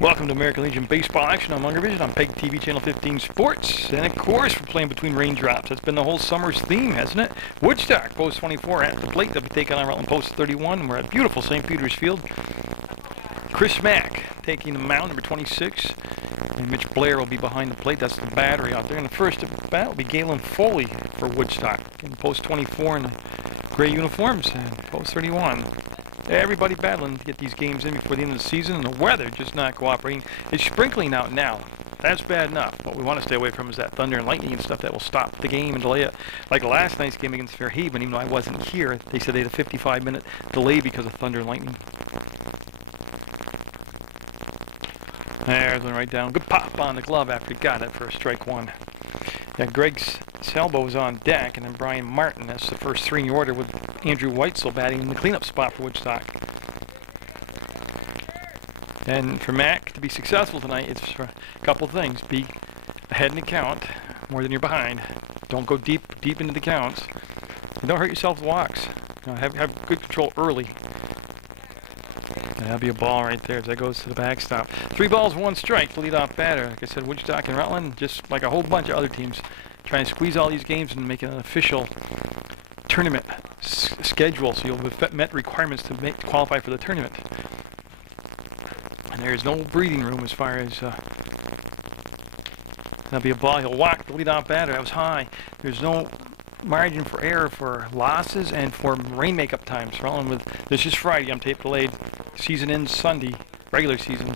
Welcome to American Legion Baseball Action on Munger Vision on PEGTV Channel 15 Sports. And of course, we're playing between raindrops. That's been the whole summer's theme, hasn't it? Woodstock, post 24 at the plate. They'll be taking on Rutland post 31. We're at beautiful St. Peter's Field. Chris Mack taking the mound, number 26. And Mitch Blair will be behind the plate. That's the battery out there. And the first at bat will be Galen Foley for Woodstock. In post 24 in the gray uniforms and post 31. Everybody battling to get these games in before the end of the season, and the weather just not cooperating. It's sprinkling out now. That's bad enough. What we want to stay away from is that thunder and lightning and stuff that will stop the game and delay it. Like last night's game against Fairhaven, even though I wasn't here, they said they had a 55-minute delay because of thunder and lightning. There's one right down. Good pop on the glove after he got it for a strike one. Yeah, Greg Salbo's on deck, and then Brian Martin. That's the first three in the order with Andrew Weitzel batting in the cleanup spot for Woodstock. And for Mac to be successful tonight, it's for a couple of things. Be ahead in the count more than you're behind. Don't go deep into the counts. And don't hurt yourself with walks. You know, have good control early. And that'll be a ball right there as that goes to the backstop. 3 balls, 1 strike, the leadoff batter. Like I said, Woodstock and Rutland, just like a whole bunch of other teams, trying to squeeze all these games and make it an official tournament schedule, so you'll have met requirements to qualify for the tournament. And there's no breathing room as far as that'll be a ball. He'll walk the leadoff batter. That was high. There's no margin for error for losses and for rain makeup times. Rolling with this is Friday. I'm tape delayed. Season ends Sunday. Regular season.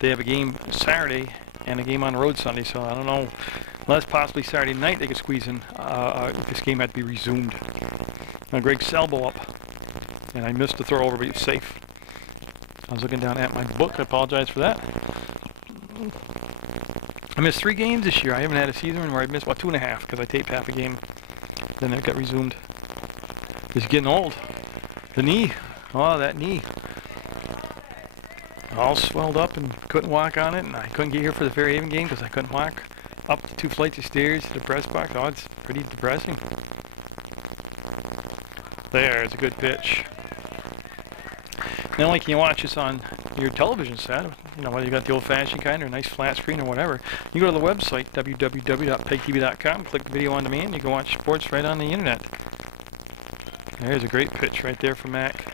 They have a game Saturday and a game on the road Sunday. So I don't know. Unless possibly Saturday night they could squeeze in if this game had to be resumed. Now Greg Salbo up, and I missed the throw over, but it's safe. I was looking down at my book. I apologize for that. I missed 3 games this year. I haven't had a season where I missed, 2.5 because I taped half a game. Then it got resumed. It's getting old. The knee. Oh, that knee. All swelled up and couldn't walk on it, and I couldn't get here for the Fairhaven game because I couldn't walk up the 2 flights of stairs to the press box. Oh, it's pretty depressing. There's a good pitch. Not only can you watch this on your television set, you know, whether you got the old-fashioned kind or a nice flat screen or whatever, you go to the website, www.pegtv.com, click video on demand, you can watch sports right on the internet. There's a great pitch right there from Mac.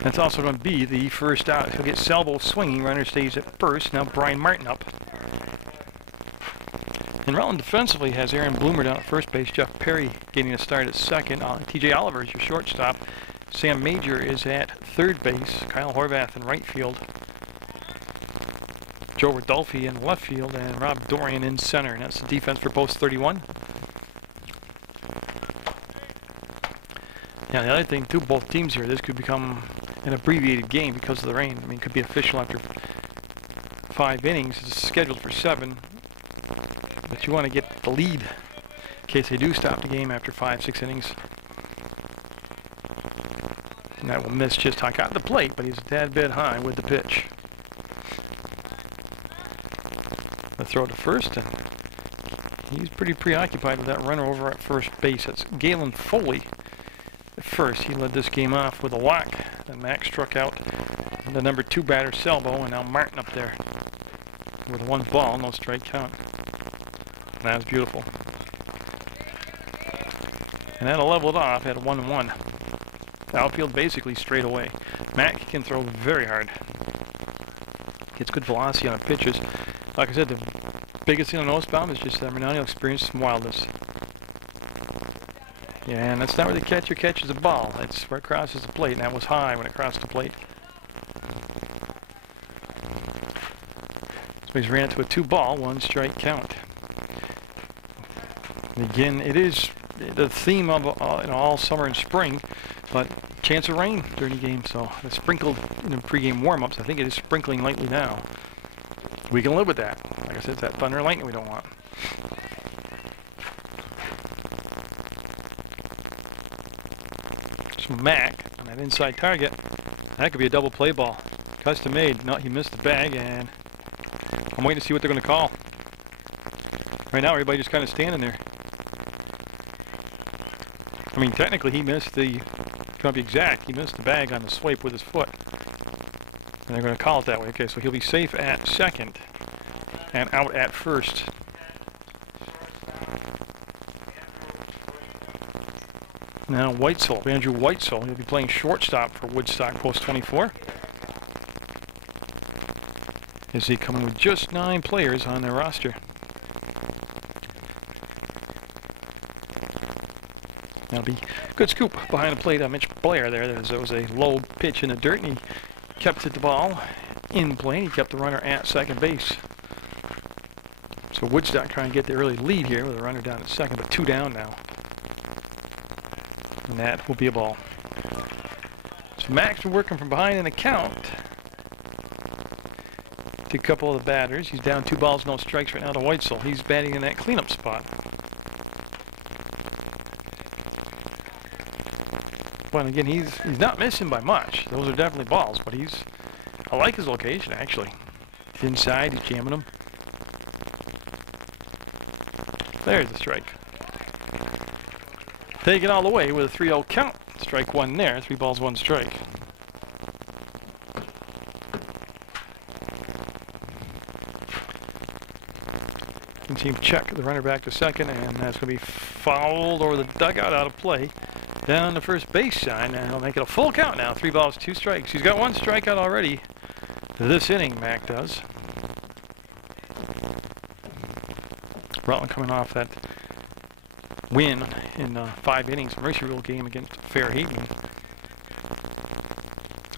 That's also going to be the first out. He'll get Salvo swinging, runner stays at first. Now Brian Martin up. And Rutland defensively has Aaron Bloomer down at first base, Jeff Perry getting a start at second. TJ Oliver is your shortstop. Sam Major is at third base. Kyle Horvath in right field. Joe Rodolfi in left field, and Rob Dorian in center. And that's the defense for post 31. Now the other thing too, both teams here, this could become an abbreviated game because of the rain. I mean, it could be official after 5 innings. It's scheduled for 7. But you want to get the lead in case they do stop the game after 5-6 innings. And that will miss just high. Got the plate, but he's a tad bit high with the pitch. The throw to first, and he's pretty preoccupied with that runner over at first base. That's Galen Foley at first. He led this game off with a walk. Then Max struck out the number 2 batter, Salvo, and now Martin up there with 1 ball, no strike count. And that was beautiful. And that'll level it off at a 1-1. Outfield basically straight away. Mack can throw very hard. Gets good velocity on pitches. Like I said, the biggest thing on Ostbaum is just that Renano experienced some wildness. Yeah, and that's not where the catcher catches the ball. That's where it crosses the plate, and that was high when it crossed the plate. So he's ran it to a 2-ball, 1 strike count. And again, it is the theme of all summer and spring, but chance of rain during the game. So it's sprinkled in the pregame warm-ups. I think it is sprinkling lightly now. We can live with that. Like I said, it's that thunder and lightning we don't want. So Mac on that inside target. That could be a double play ball. Custom made. No, he missed the bag, and I'm waiting to see what they're going to call. Right now, everybody just kind of standing there. I mean, technically, he missed the, to be exact, he missed the bag on the swipe with his foot. And they're going to call it that way. Okay, so he'll be safe at second and out at first. Now Whitesell, Andrew Whitesell, he'll be playing shortstop for Woodstock post 24. Is he coming with just 9 players on their roster? That'll be good scoop behind the plate on Mitch Blair there. There was a low pitch in the dirt, and he kept the ball in play. He kept the runner at second base. So Woodstock trying to get the early lead here with a runner down at second, but 2 down now. And that will be a ball. So Max been working from behind in the count. To a couple of the batters. He's down 2 balls, no strikes right now to Whitesell. He's batting in that cleanup spot. But again, he's not missing by much. Those are definitely balls, but I like his location actually. He's inside, he's jamming them. There's the strike. Take it all the way with a 3-0 count. Strike 1 there, 3 balls, 1 strike. Team check the runner back to second, and that's going to be fouled over the dugout, out of play. Down the first base sign, and he'll make it a full count now. 3 balls, 2 strikes. He's got 1 strikeout already this inning, Mac does. Rutland coming off that win in 5 innings, Mercy Rule game against Fairhaven.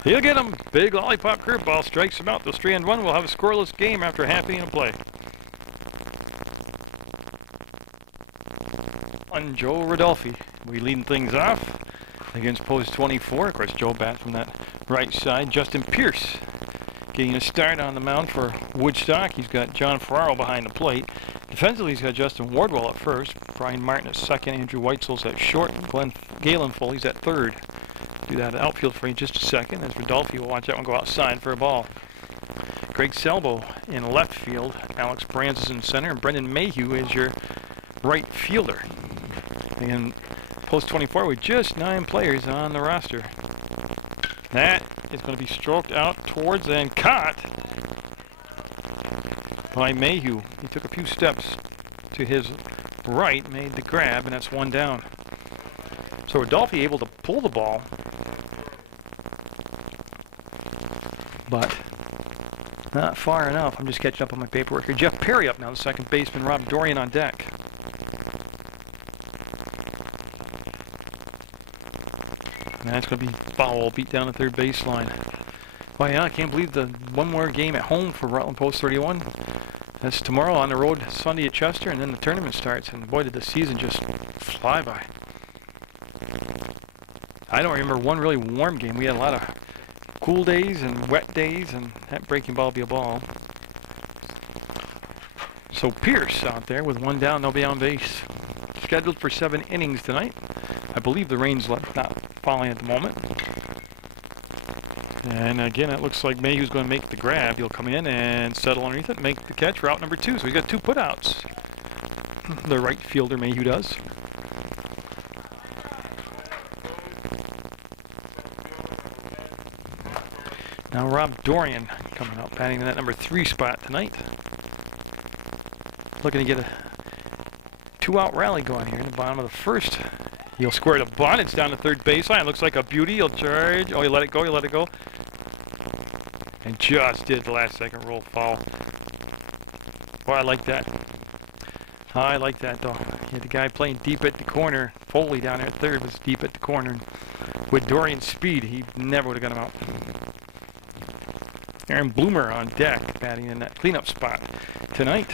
He'll get him. Big lollipop curveball strikes him out. The strand 1 will have a scoreless game after a half inning of play. On Joe Rodolfi, we leading things off against post 24. Of course, Joe bats from that right side. Justin Pierce getting a start on the mound for Woodstock. He's got John Ferraro behind the plate. Defensively, he's got Justin Wardwell at first, Brian Martin at second, Andrew Whitesell's at short, Galen Foley's at third. Do that outfield for you just a second, as Rodolfi will watch that one go outside for a ball. Greg Selbo in left field, Alex Brands is in center, and Brendan Mayhew is your right fielder. And post 24 with just 9 players on the roster. That is going to be stroked out towards and caught by Mayhew. He took a few steps to his right, made the grab, and that's 1 down. So Rodolfi able to pull the ball, but not far enough. I'm just catching up on my paperwork here. Jeff Perry up now, the second baseman. Rob Dorian on deck. And that's going to be foul, beat down the third baseline. Well, yeah, I can't believe the 1 more game at home for Rutland Post 31. That's tomorrow, on the road Sunday at Chester, and then the tournament starts. And boy, did the season just fly by. I don't remember 1 really warm game. We had a lot of cool days and wet days, and that breaking ball be a ball. So Pierce out there with 1 down, nobody on base. Scheduled for 7 innings tonight. I believe the rain's not falling at the moment. And again, it looks like Mayhew's going to make the grab. He'll come in and settle underneath it, make the catch for out number 2. So he's got 2 putouts. The right fielder, Mayhew, does. Now Rob Dorian coming up, batting in that number 3 spot tonight. Looking to get a 2-out rally going here in the bottom of the first. He'll square the bunt. It's down the third baseline. Looks like a beauty. He'll charge. Oh, he let it go. He let it go. And just did the last second roll foul. Boy, I like that. I like that, though. He had the guy playing deep at the corner. Foley down there at third was deep at the corner. And with Dorian's speed, he never would have got him out. Aaron Bloomer on deck, batting in that cleanup spot tonight.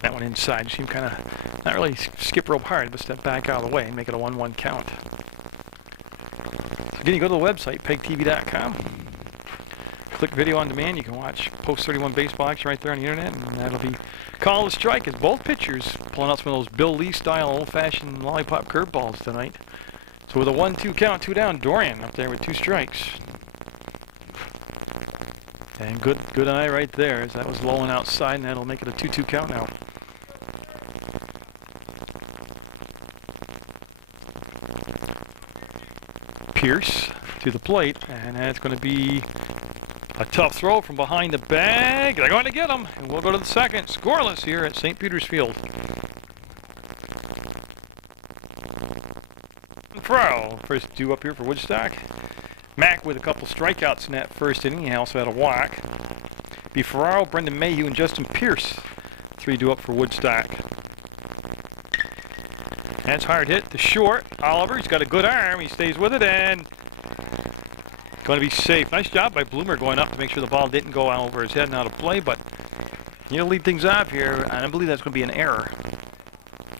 That one inside. You see him kind of not really skip rope hard, but step back out of the way and make it a 1-1 count. So again, you go to the website, PEGTV.com. Click video on demand. You can watch Post 31 baseball action right there on the internet, and that'll be call the strike as both pitchers pulling out some of those Bill Lee style old-fashioned lollipop curveballs tonight. So with a 1-2 count, 2 down, Dorian up there with 2 strikes. And good eye right there, as that was low and outside, and that'll make it a 2-2 count now. Pierce to the plate, and that's going to be a tough throw from behind the bag. They're going to get him, and we'll go to the second. Scoreless here at St. Peter's Field. Pro, first due up here for Woodstock. Mack with a couple strikeouts in that first inning. He also had a walk. Be Ferraro, Brendan Mayhew, and Justin Pierce. 3 due up for Woodstock. That's hard hit to short. Oliver, he's got a good arm. He stays with it and going to be safe. Nice job by Bloomer going up to make sure the ball didn't go out over his head and out of play, but he'll lead things off here, and I believe that's going to be an error.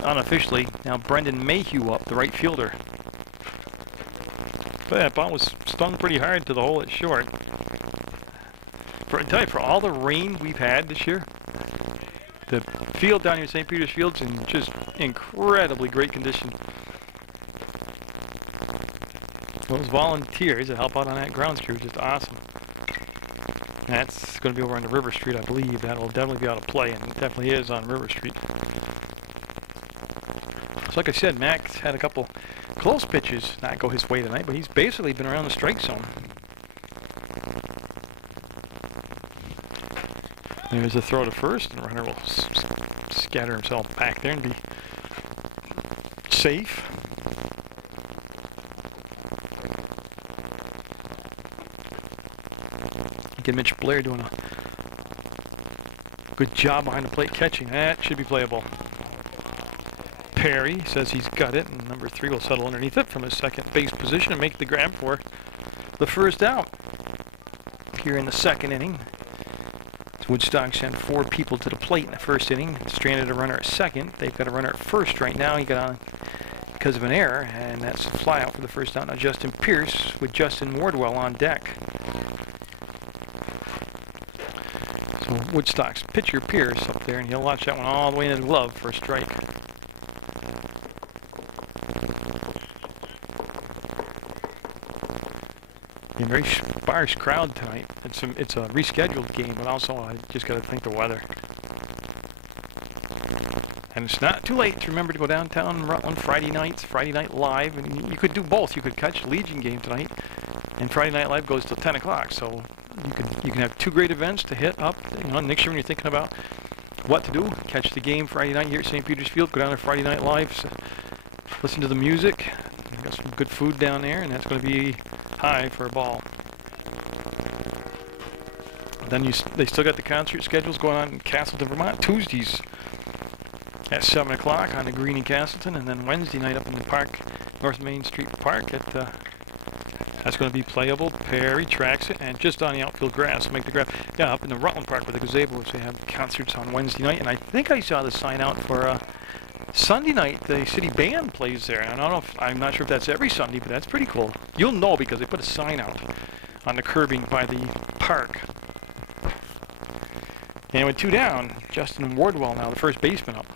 Unofficially. Now Brendan Mayhew up, the right fielder. But that ball was stung pretty hard to the hole at short. I tell you, for all the rain we've had this year, the field down here at St. Peter's Field's in just incredibly great condition. Those volunteers that help out on that grounds crew are just awesome. That's going to be over on the River Street, I believe. That'll definitely be out of play, and it definitely is on River Street. So like I said, Max had a couple close pitches not go his way tonight, but he's basically been around the strike zone. There's a throw to first, and the runner will scatter himself back there and be safe. Again, Mitch Blair doing a good job behind the plate catching. That should be playable. Perry says he's got it, and number 3 will settle underneath it from his second base position and make the grab for the first out. Here in the second inning, Woodstock sent 4 people to the plate in the first inning. Stranded a runner at second. They've got a runner at first right now. He got on because of an error, and that's a fly out for the first out. Now Justin Pierce with Justin Wardwell on deck. So Woodstock's pitcher Pierce up there, and he'll watch that one all the way into the glove for a strike. A very sparse crowd tonight. It's a rescheduled game, but also I just got to think the weather. And it's not too late to remember to go downtown Rutland Friday nights, Friday Night Live, and you could do both. You could catch Legion game tonight, and Friday Night Live goes till 10 o'clock. So you can have 2 great events to hit up. You know, next year when you're thinking about what to do, catch the game Friday night here at St. Peter's Field. Go down to Friday Night Live, listen to the music. Got some good food down there, and that's going to be high for a ball. Then they still got the concert schedules going on in Castleton, Vermont. Tuesdays at 7 o'clock on the green in Castleton, and then Wednesday night up in the park, North Main Street Park. That's going to be playable. Perry tracks it, and just on the outfield grass, make the grab. Yeah, up in the Rutland Park with the gazebo, which they have concerts on Wednesday night. And I think I saw the sign out for Sunday night. The city band plays there. And I'm not sure if that's every Sunday, but that's pretty cool. You'll know because they put a sign out on the curbing by the park. And with 2 down, Justin Wardwell now, the first baseman up.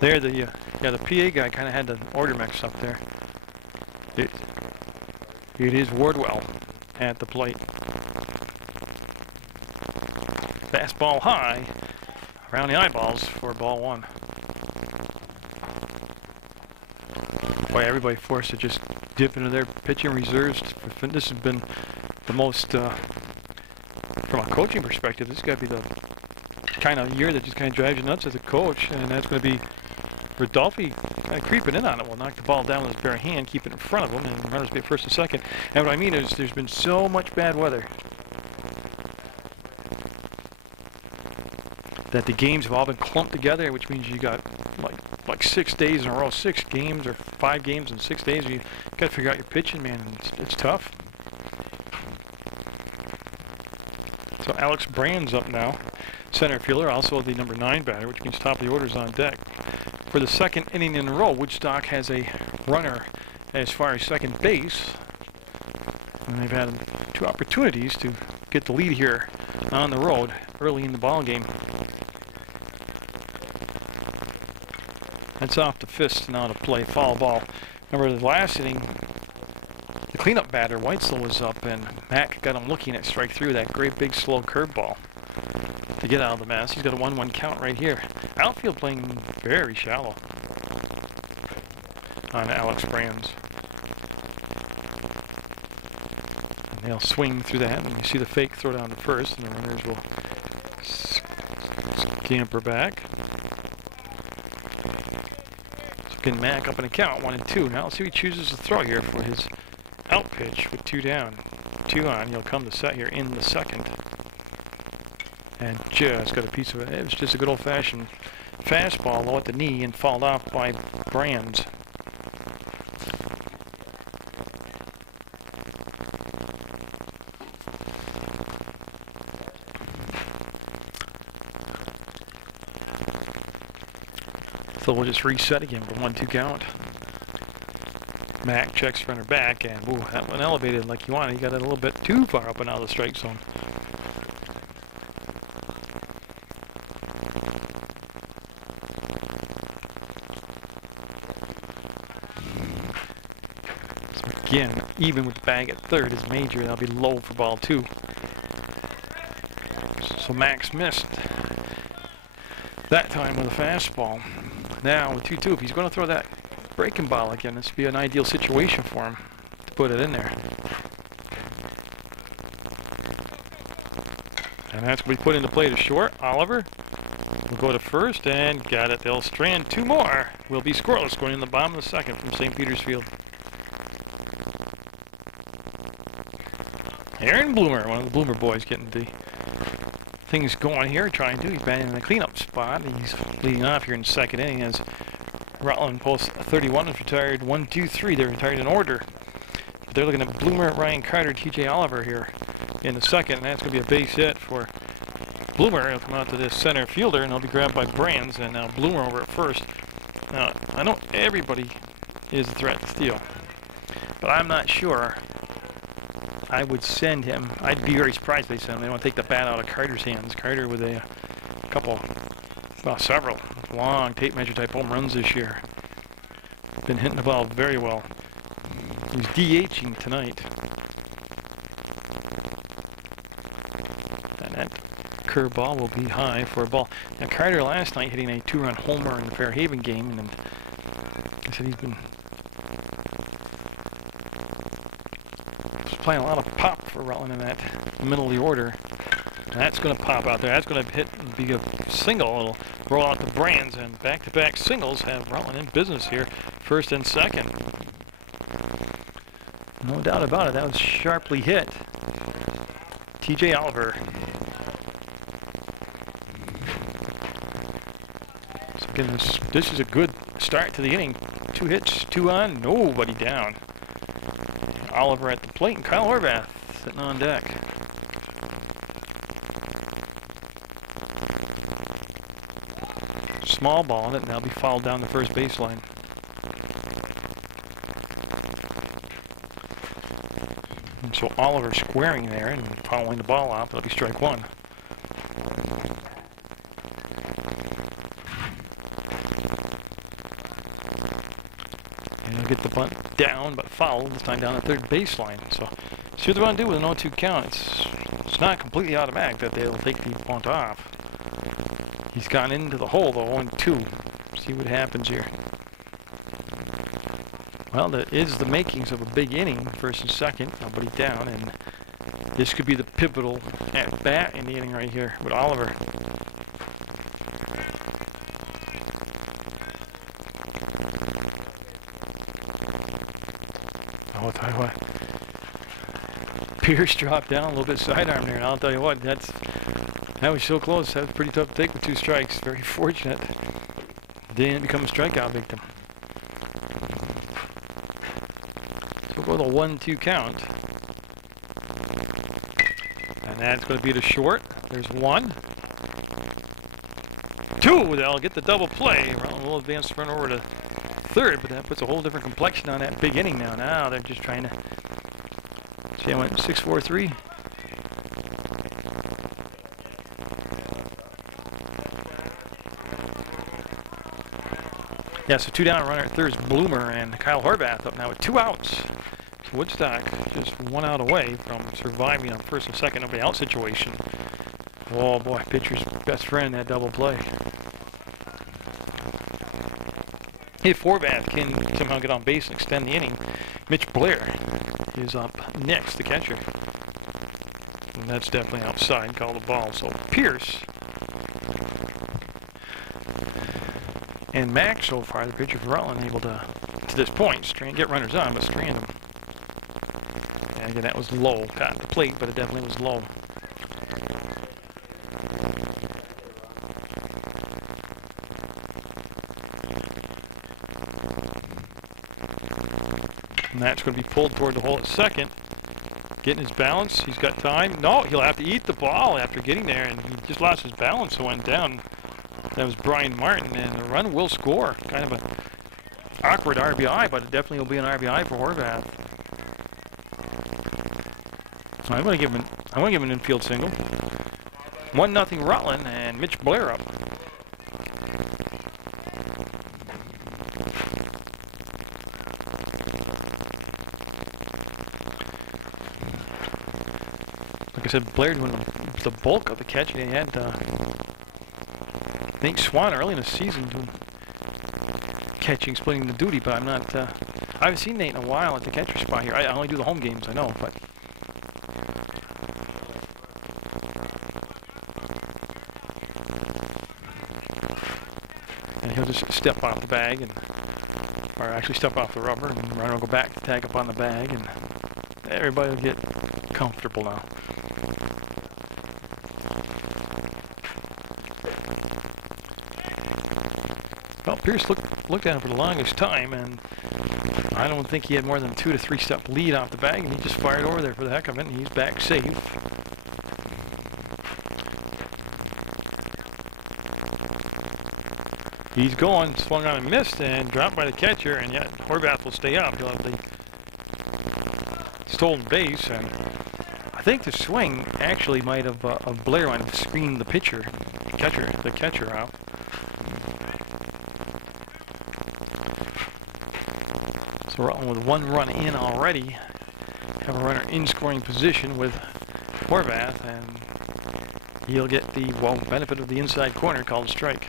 There, the PA guy kind of had the order mix up there. It is Wardwell at the plate. Fastball high around the eyeballs for ball 1. Boy, everybody forced to just dip into their pitching reserves. This has been the most, from a coaching perspective, this has got to be the kind of year that just kind of drives you nuts as a coach, and that's going to be Rodolfi kind of creeping in on it. Will knock the ball down with his bare hand, keep it in front of him, and runners be at first and second. And what I mean is there's been so much bad weather that the games have all been clumped together, which means you got like 6 days in a row, 6 games or 5 games in 6 days. You got to figure out your pitching, man, and it's tough. So Alex Brand's up now, center fielder, also the number 9 batter, which means top of the order's on deck. For the second inning in a row, Woodstock has a runner as far as second base, and they've had 2 opportunities to get the lead here on the road early in the ball game. That's off the fist now to play foul ball. Remember the last inning, the cleanup batter Weitzel was up, and Mack got him looking at strike 3 with that great big slow curveball. to get out of the mess. He's got a 1-1 count right here. Outfield playing very shallow on Alex Brands. And they'll swing through that, and you see the fake throw down to first, and the runners will scamper back. So again, Mac up in a count, 1-2. Now let's see what he chooses to throw here for his out pitch with 2 down. 2 on, he'll come to set here in the second. And just got a piece of it. It was just a good old-fashioned fastball low at the knee and fouled off by Brands. So we'll just reset again for 1-2 count. Mac checks runner back, and ooh, that one elevated like you wanted. He got it a little bit too far up and out of the strike zone. So again, even with the bag at third is major. That'll be low for ball 2. So Mac's missed that time with a fastball. Now with 2-2, if he's going to throw that breaking ball again, this would be an ideal situation for him to put it in there. And that's going to be put into play to short. Oliver will go to first and got it. They'll strand 2 more. Will be scoreless going in the bottom of the second from St. Peter's Field. Aaron Bloomer, one of the Bloomer boys, getting the things going here, trying to. He's batting in the cleanup spot. He's leading off here in the second inning as Rutland post 31 is retired. 1, 2, 3. They're retired in order. But they're looking at Bloomer, Ryan Carter, TJ Oliver here in the second, and that's going to be a base hit for Bloomer. He'll come out to this center fielder, and he'll be grabbed by Brands, and now Bloomer over at first. Now, I know everybody is a threat to steal, but I'm not sure I would send him. I'd be very surprised if they send him. They don't take the bat out of Carter's hands. Carter with a couple, well, several long tape measure type home runs this year. Been hitting the ball very well. He's DHing tonight. And that curveball will be high for a ball. Now Carter last night hitting a 2-run homer in the Fairhaven game, and I said he's been playing a lot of pop for Rutland in that middle of the order. And that's going to pop out there. That's going to hit and be a single. It'll roll out the Brands, and back-to-back singles have Rutland in business here, first and second. No doubt about it. That was sharply hit. TJ Oliver. So again, this is a good start to the inning. 2 hits, 2 on, nobody down. Oliver at the plate, and Kyle Horvath sitting on deck. Small ball on it, and that'll be fouled down the first baseline. And so Oliver squaring there and fouling the ball out. That'll be strike 1. And he'll get the bunt down, but fouled, this time down the third baseline. So see what they're going to do with an 0-2 count. It's not completely automatic that they'll take the bunt off. He's gone into the hole, though, 0-2. See what happens here. Well, that is the makings of a big inning, first and second, nobody down, and this could be the pivotal at bat in the inning right here with Oliver. Oh, I'll tell you what. Pierce dropped down a little bit sidearm there, and I'll tell you what, that was so close. That was pretty tough to take with 2 strikes. Very fortunate. Didn't become a strikeout victim. So we'll go to the 1-2 count. And that's going to be the short. There's 1. 2. They'll get the double play. We'll advance the front over to third, but that puts a whole different complexion on that big inning now. Now they're just trying to. See, I went 6-4-3. Yeah, so 2 down, runner at third is Bloomer, and Kyle Horvath up now with 2 outs. So Woodstock just 1 out away from surviving on first and second, nobody out situation. Oh boy, pitcher's best friend in that double play. If Horvath can somehow get on base and extend the inning, Mitch Blair is up next, the catcher. And that's definitely outside, call the ball. So Pierce and Mack so far, the pitcher for Rutland, able to this point, get runners on, but strand them. And again, that was low, at the plate, but it definitely was low. And that's going to be pulled toward the hole at second. Getting his balance. He's got time. No, he'll have to eat the ball after getting there, and he just lost his balance and went down. That was Brian Martin, and the run will score. Kind of an awkward RBI, but it definitely will be an RBI for Horvath. I'm going to give him an infield single. 1-0 Rutland, and Mitch Blair up. Like I said, Blair doing the bulk of the catching. He had Nate Swan early in the season doing catching, splitting the duty, but I'm not. I haven't seen Nate in a while at the catcher spot here. I only do the home games, I know, but. And he'll just step off the bag, or actually step off the rubber, and the runner will go back to tag up on the bag, and everybody will get comfortable now. Well, Pierce looked at him for the longest time, and I don't think he had more than a 2 to 3 step lead off the bag, and he just fired over there for the heck of it, and he's back safe. He's going, swung on and missed, and dropped by the catcher, and yet Horvath will stay up. He'll have the stolen base, and I think the swing actually might have of Blair might have screened the catcher out. So Rutland with 1 run in already, have a runner in scoring position with Horvath, and he'll get the benefit of the inside corner, called a strike.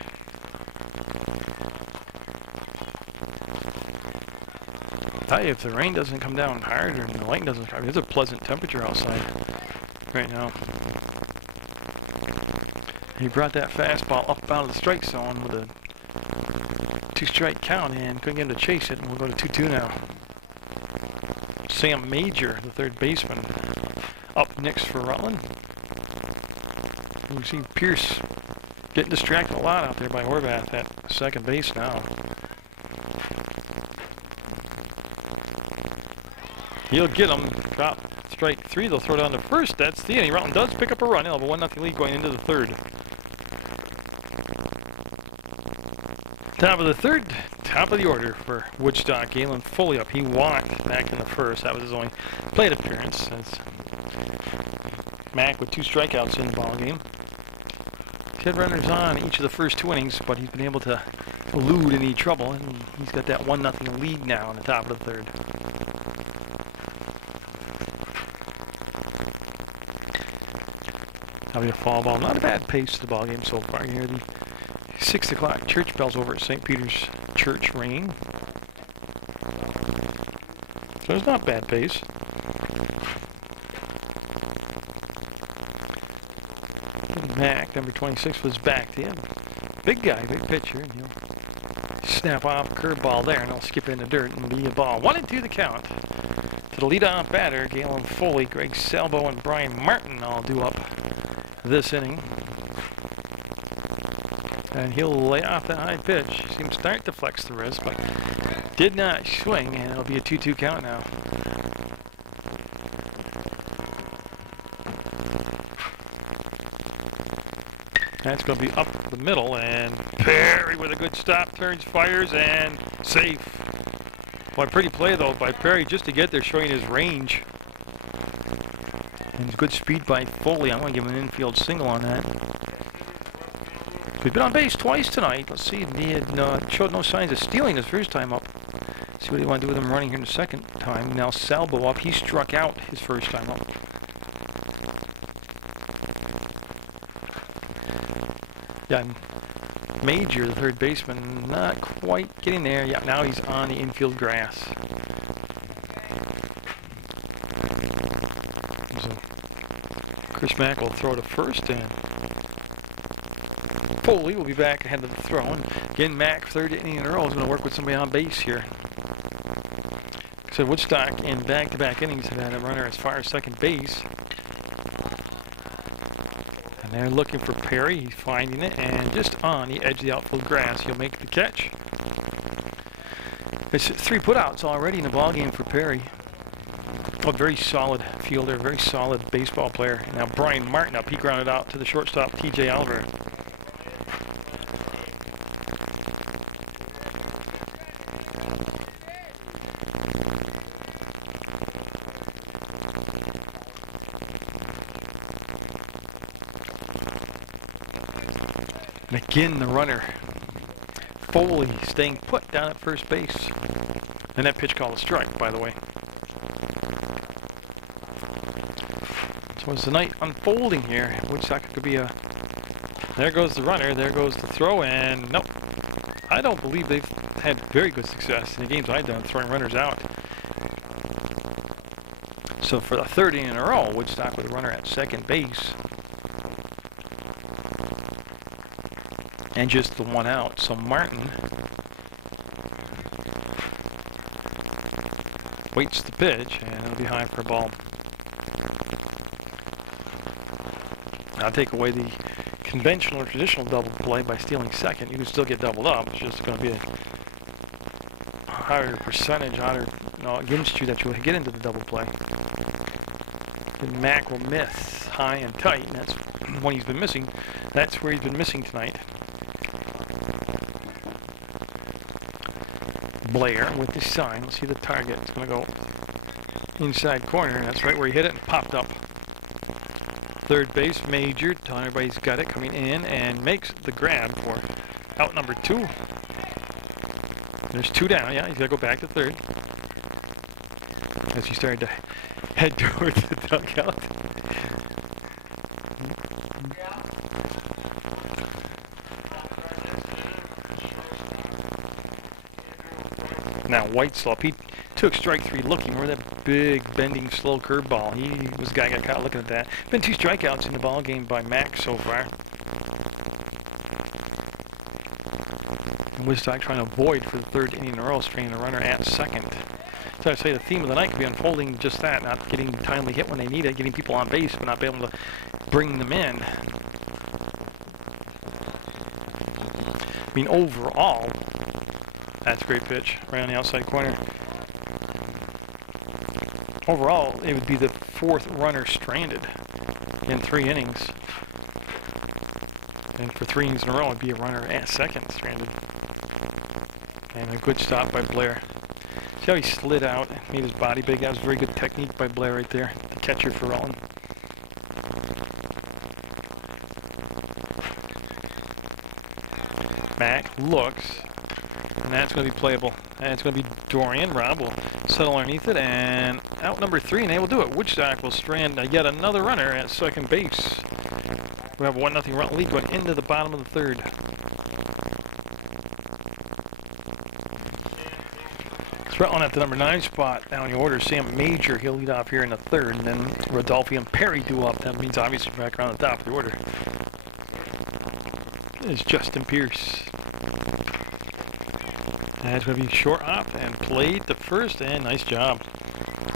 Tell you, if the rain doesn't come down hard or the lightning doesn't come, it's a pleasant temperature outside right now. He brought that fastball up out of the strike zone with a 2-strike count and couldn't get him to chase it, and we'll go to 2-2 now. Sam Major, the third baseman, up next for Rutland. We see Pierce getting distracted a lot out there by Horvath at second base now. He'll get him. Drop strike 3. They'll throw down to first. That's the inning. Rutland does pick up a run. They'll have a 1-0 lead going into the third. Top of the third, top of the order for Woodstock. Galen Foley up. He walked back in the first. That was his only plate appearance. That's Mack with 2 strikeouts in the ball game. He's had runners on each of the first 2 innings, but he's been able to elude any trouble, and he's got that 1-0 lead now in the top of the third. That'll be a foul ball. Not a bad pace to the ball game so far. You hear the 6 o'clock church bells over at St. Peter's Church ringing. So it's not bad pace. Mack, number 26, was back in. Big guy, big pitcher, and he'll snap off a curveball there, and he'll skip in the dirt and be a ball. 1-2 the count. To the leadoff batter, Galen Foley, Greg Salvo, and Brian Martin all due up this inning. And he'll lay off the high pitch. Seems to start to flex the wrist, but did not swing, and it'll be a 2-2 count now. That's going to be up the middle, and Perry with a good stop, turns, fires, and safe. Well, pretty play, though, by Perry just to get there, showing his range. And good speed by Foley. I'm going to give him an infield single on that. We've been on base twice tonight. Let's see. He had showed no signs of stealing his first time up. See what they want to do with him running here in the second time. Now Salvo up. He struck out his first time up. Yeah, Major, the third baseman, not quite getting there. Yeah, now he's on the infield grass. So Chris Mack will throw to first, and Foley will be back ahead of the throw. And again, Mack, third inning in a row, is going to work with somebody on base here. So Woodstock in back-to-back innings have had a runner as far as second base. And they're looking for Perry. He's finding it, and just on the edge of the outfield grass, he'll make the catch. It's 3 putouts already in the ballgame for Perry. A very solid fielder, very solid baseball player. Now Brian Martin up, he grounded out to the shortstop, TJ Oliver. And again, the runner, Foley, staying put down at first base. And that pitch called a strike, by the way. So as the night unfolding here, Woodstock could be a... There goes the runner, there goes the throw, and nope. I don't believe they've had very good success in the games I've done throwing runners out. So for the third inning in a row, Woodstock with a runner at second base. And just the one out. So Martin waits the pitch, and it'll be high for a ball. I'll take away the conventional or traditional double play by stealing second. You can still get doubled up. It's just going to be a higher percentage, against you that you'll get into the double play. And Mack will miss high and tight, and that's when he's been missing. That's where he's been missing tonight. Blair with the sign. Let's see the target. It's going to go inside corner. That's right where he hit it and popped up. Third base, Major, telling everybody he's got it, coming in and makes the grab for out number 2. There's 2 down. Yeah, he's got to go back to third. As he started to head towards the dugout. Now Whiteslop, he took strike 3 looking for that big bending slow curveball. He was the guy got caught looking at that. Been 2 strikeouts in the ball game by Mack so far. And Woodstock trying to avoid for the 3rd inning in a row, straining a runner at second. So I'd say the theme of the night could be unfolding just that, not getting timely hit when they need it, getting people on base, but not being able to bring them in. I mean, overall, that's a great pitch, right on the outside corner. Overall, it would be the 4th runner stranded in 3 innings. And for 3 innings in a row, it'd be a runner at second stranded. And a good stop by Blair. See how he slid out, made his body big? That was very good technique by Blair right there, the catcher for Rutland. Mack looks. And that's going to be playable. And it's going to be Dorian. Rob will settle underneath it. And out number 3, and they will do it. Woodstock will strand yet another runner at second base. We have a 1-0 Rutland lead going into the bottom of the 3rd. It's Rutland at the number 9 spot. Now in the order, Sam Major, he'll lead off here in the 3rd. And then Rodolphe and Perry do up. That means obviously back around the top of the order is Justin Pierce. That's going to be short hop and played to first, and nice job.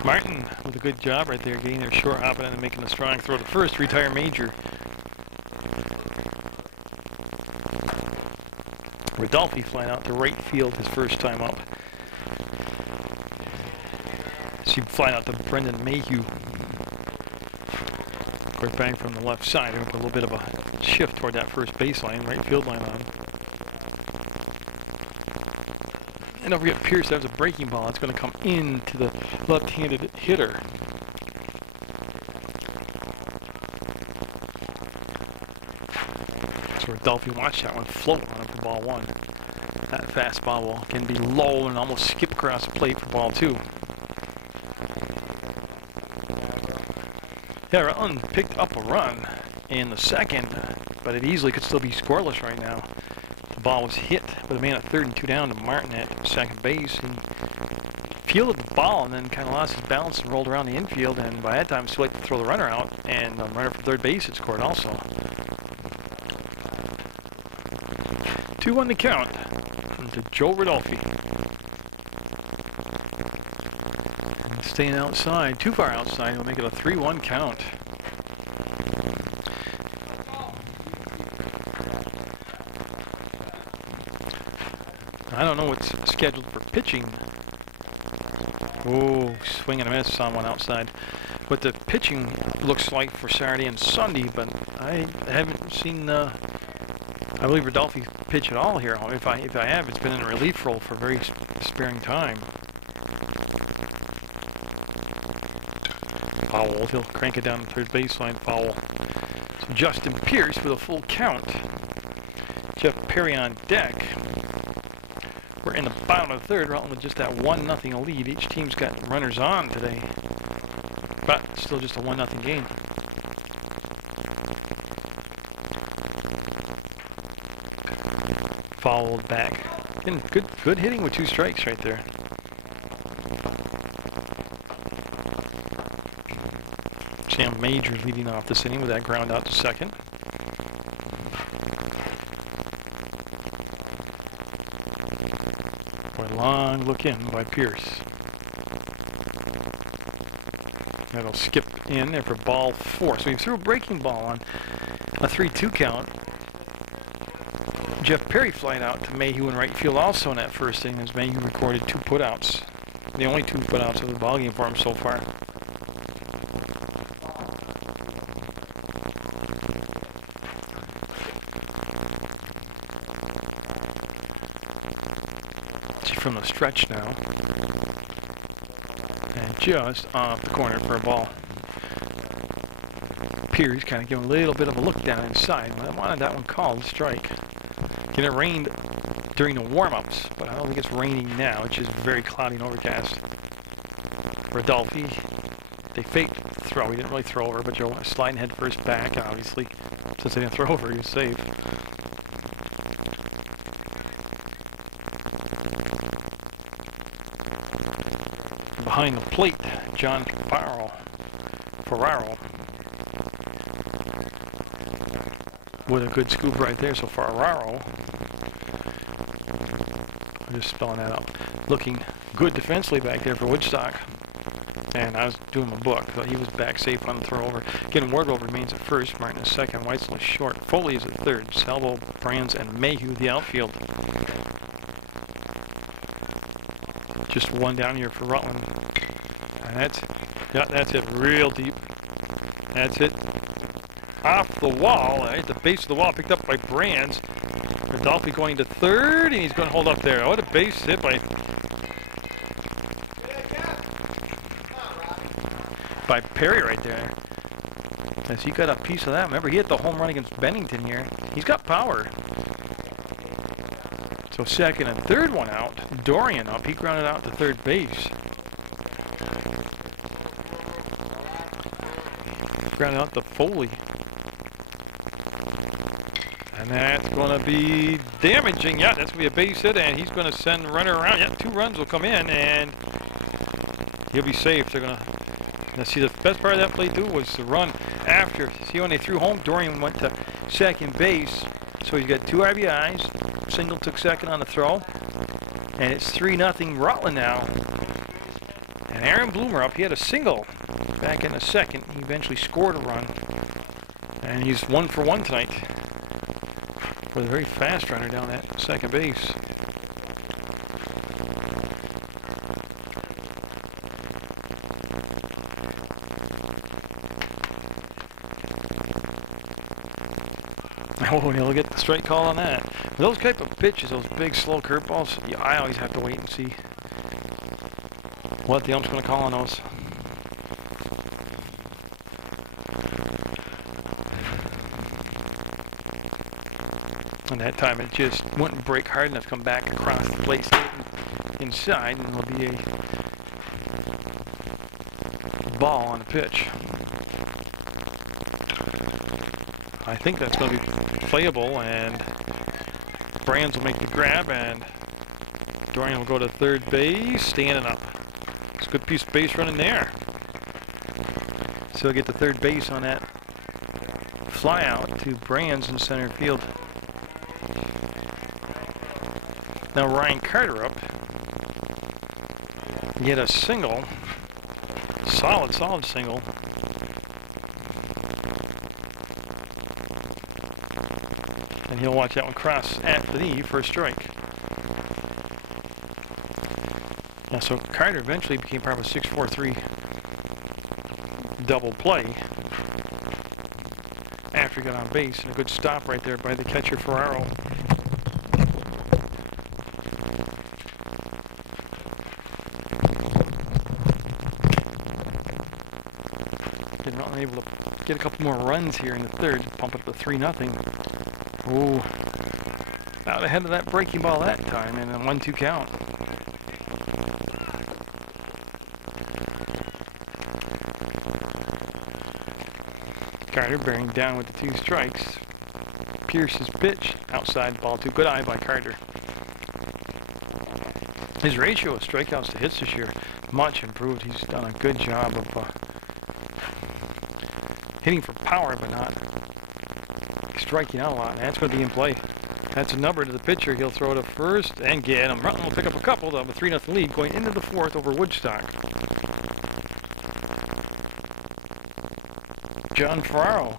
Martin with a good job right there, getting their short hop and making a strong throw to first, retire Major. Rodolphe flying out to right field his first time up. See flying out to Brendan Mayhew. Quick bang from the left side, a little bit of a shift toward that first baseline, right field line on him. And don't forget, Pierce has a breaking ball. It's going to come into the left-handed hitter. So Rodolphe, watch that one float on it for ball 1. That fastball can be low and almost skip across the plate for ball 2. Yeah, Rutland picked up a run in the 2nd. but it easily could still be scoreless right now. The ball was hit with a man at third and 2 down to Martin at second base. He fielded the ball and then kind of lost his balance and rolled around the infield, and by that time it's too late to throw the runner out, and the runner from third base had scored also. 2-1 the count to Joe Rodolfi. Staying outside, too far outside, will make it a 3-1 count. I don't know what's scheduled for pitching. Oh, swing and a miss on one outside. What the pitching looks like for Saturday and Sunday, but I haven't seen, I believe, Rodolfi pitch at all here. If I have, it's been in a relief role for a very sparing time. Foul. He'll crank it down the third baseline. Foul. So Justin Pierce with a full count. Jeff Perry on deck. We're in the bottom of the third, Rutland with just that 1-0 lead. Each team's got runners on today, but still just a 1-0 game. Fouled back. And good hitting with 2 strikes right there. Sam Major leading off this inning with that ground out to second. Long look in by Pierce. That'll skip in there for ball 4. So he threw a breaking ball on a 3-2 count. Jeff Perry flying out to Mayhew in right field also in that first inning as Mayhew recorded 2 putouts. The only 2 putouts of the ballgame for him so far. From the stretch now, and just off the corner for a ball. Pierce kind of giving a little bit of a look down inside. I wanted that one called strike. Again, it rained during the warm-ups, but I don't think it's raining now. It's just very cloudy and overcast. Rodolfi, they faked the throw. He didn't really throw over, but Joe sliding head first back, obviously. Since they didn't throw over, he was safe. Behind the plate, John Ferraro with a good scoop right there. So Ferraro, I'm just spelling that out, looking good defensively back there for Woodstock. And I was doing my book, but he was back safe on the throw over. Again, Wardwell remains at first, Martin is second, Weitzel is short, Foley is at third, Salvo, Brands, and Mayhew the outfield. Just one down here for Rutland. And that's it, real deep. That's it. Off the wall, at the base of the wall, picked up by Brands. Rodolfi going to third, and he's going to hold up there. What a base hit by Perry right there. As he got a piece of that. Remember, he hit the home run against Bennington here. He's got power. So second and third one out. Dorian up. He grounded out to third base. Grounded out to Foley. And that's going to be damaging. Yeah, that's going to be a base hit, and he's going to send the runner around. Yeah, 2 runs will come in, and he'll be safe. They're going to... Now, see, the best part of that play, too, was the run after. See, when they threw home, Dorian went to second base. So he's got 2 RBIs. Single took second on the throw. And it's 3-0 Rutland now. And Aaron Bloomer up. He had a single back in the second. He eventually scored a run. And he's 1 for 1 tonight. With a very fast runner down that second base. Oh, and he'll get the strike call on that. Those type of pitches, those big, slow curveballs, yeah, I always have to wait and see what the ump's going to call on those. And that time it just wouldn't break hard enough to come back across the plate inside, and it'll be a ball on the pitch. I think that's going to be playable, and Brands will make the grab, and Dorian will go to third base, standing up. It's a good piece of base running there. So he'll get to third base on that fly out to Brands in center field. Now Ryan Carter up. Get a single. Solid single. And he'll watch that one cross at the knee for a strike. Yeah, so Carter eventually became part of a 6-4-3 double play after he got on base, and a good stop right there by the catcher Ferraro. Not able to get a couple more runs here in the third, pump it up to 3-0. Ooh, out ahead of that breaking ball that time, and a 1-2 count. Carter bearing down with the 2 strikes. Pierce's pitch, outside ball 2. Good eye by Carter. His ratio of strikeouts to hits this year, much improved. He's done a good job of hitting for power, but not striking out a lot. That's going to be in play. That's a number to the pitcher. He'll throw to first and get him. Rutland will pick up a couple to have a 3-0 lead going into the fourth over Woodstock. John Ferraro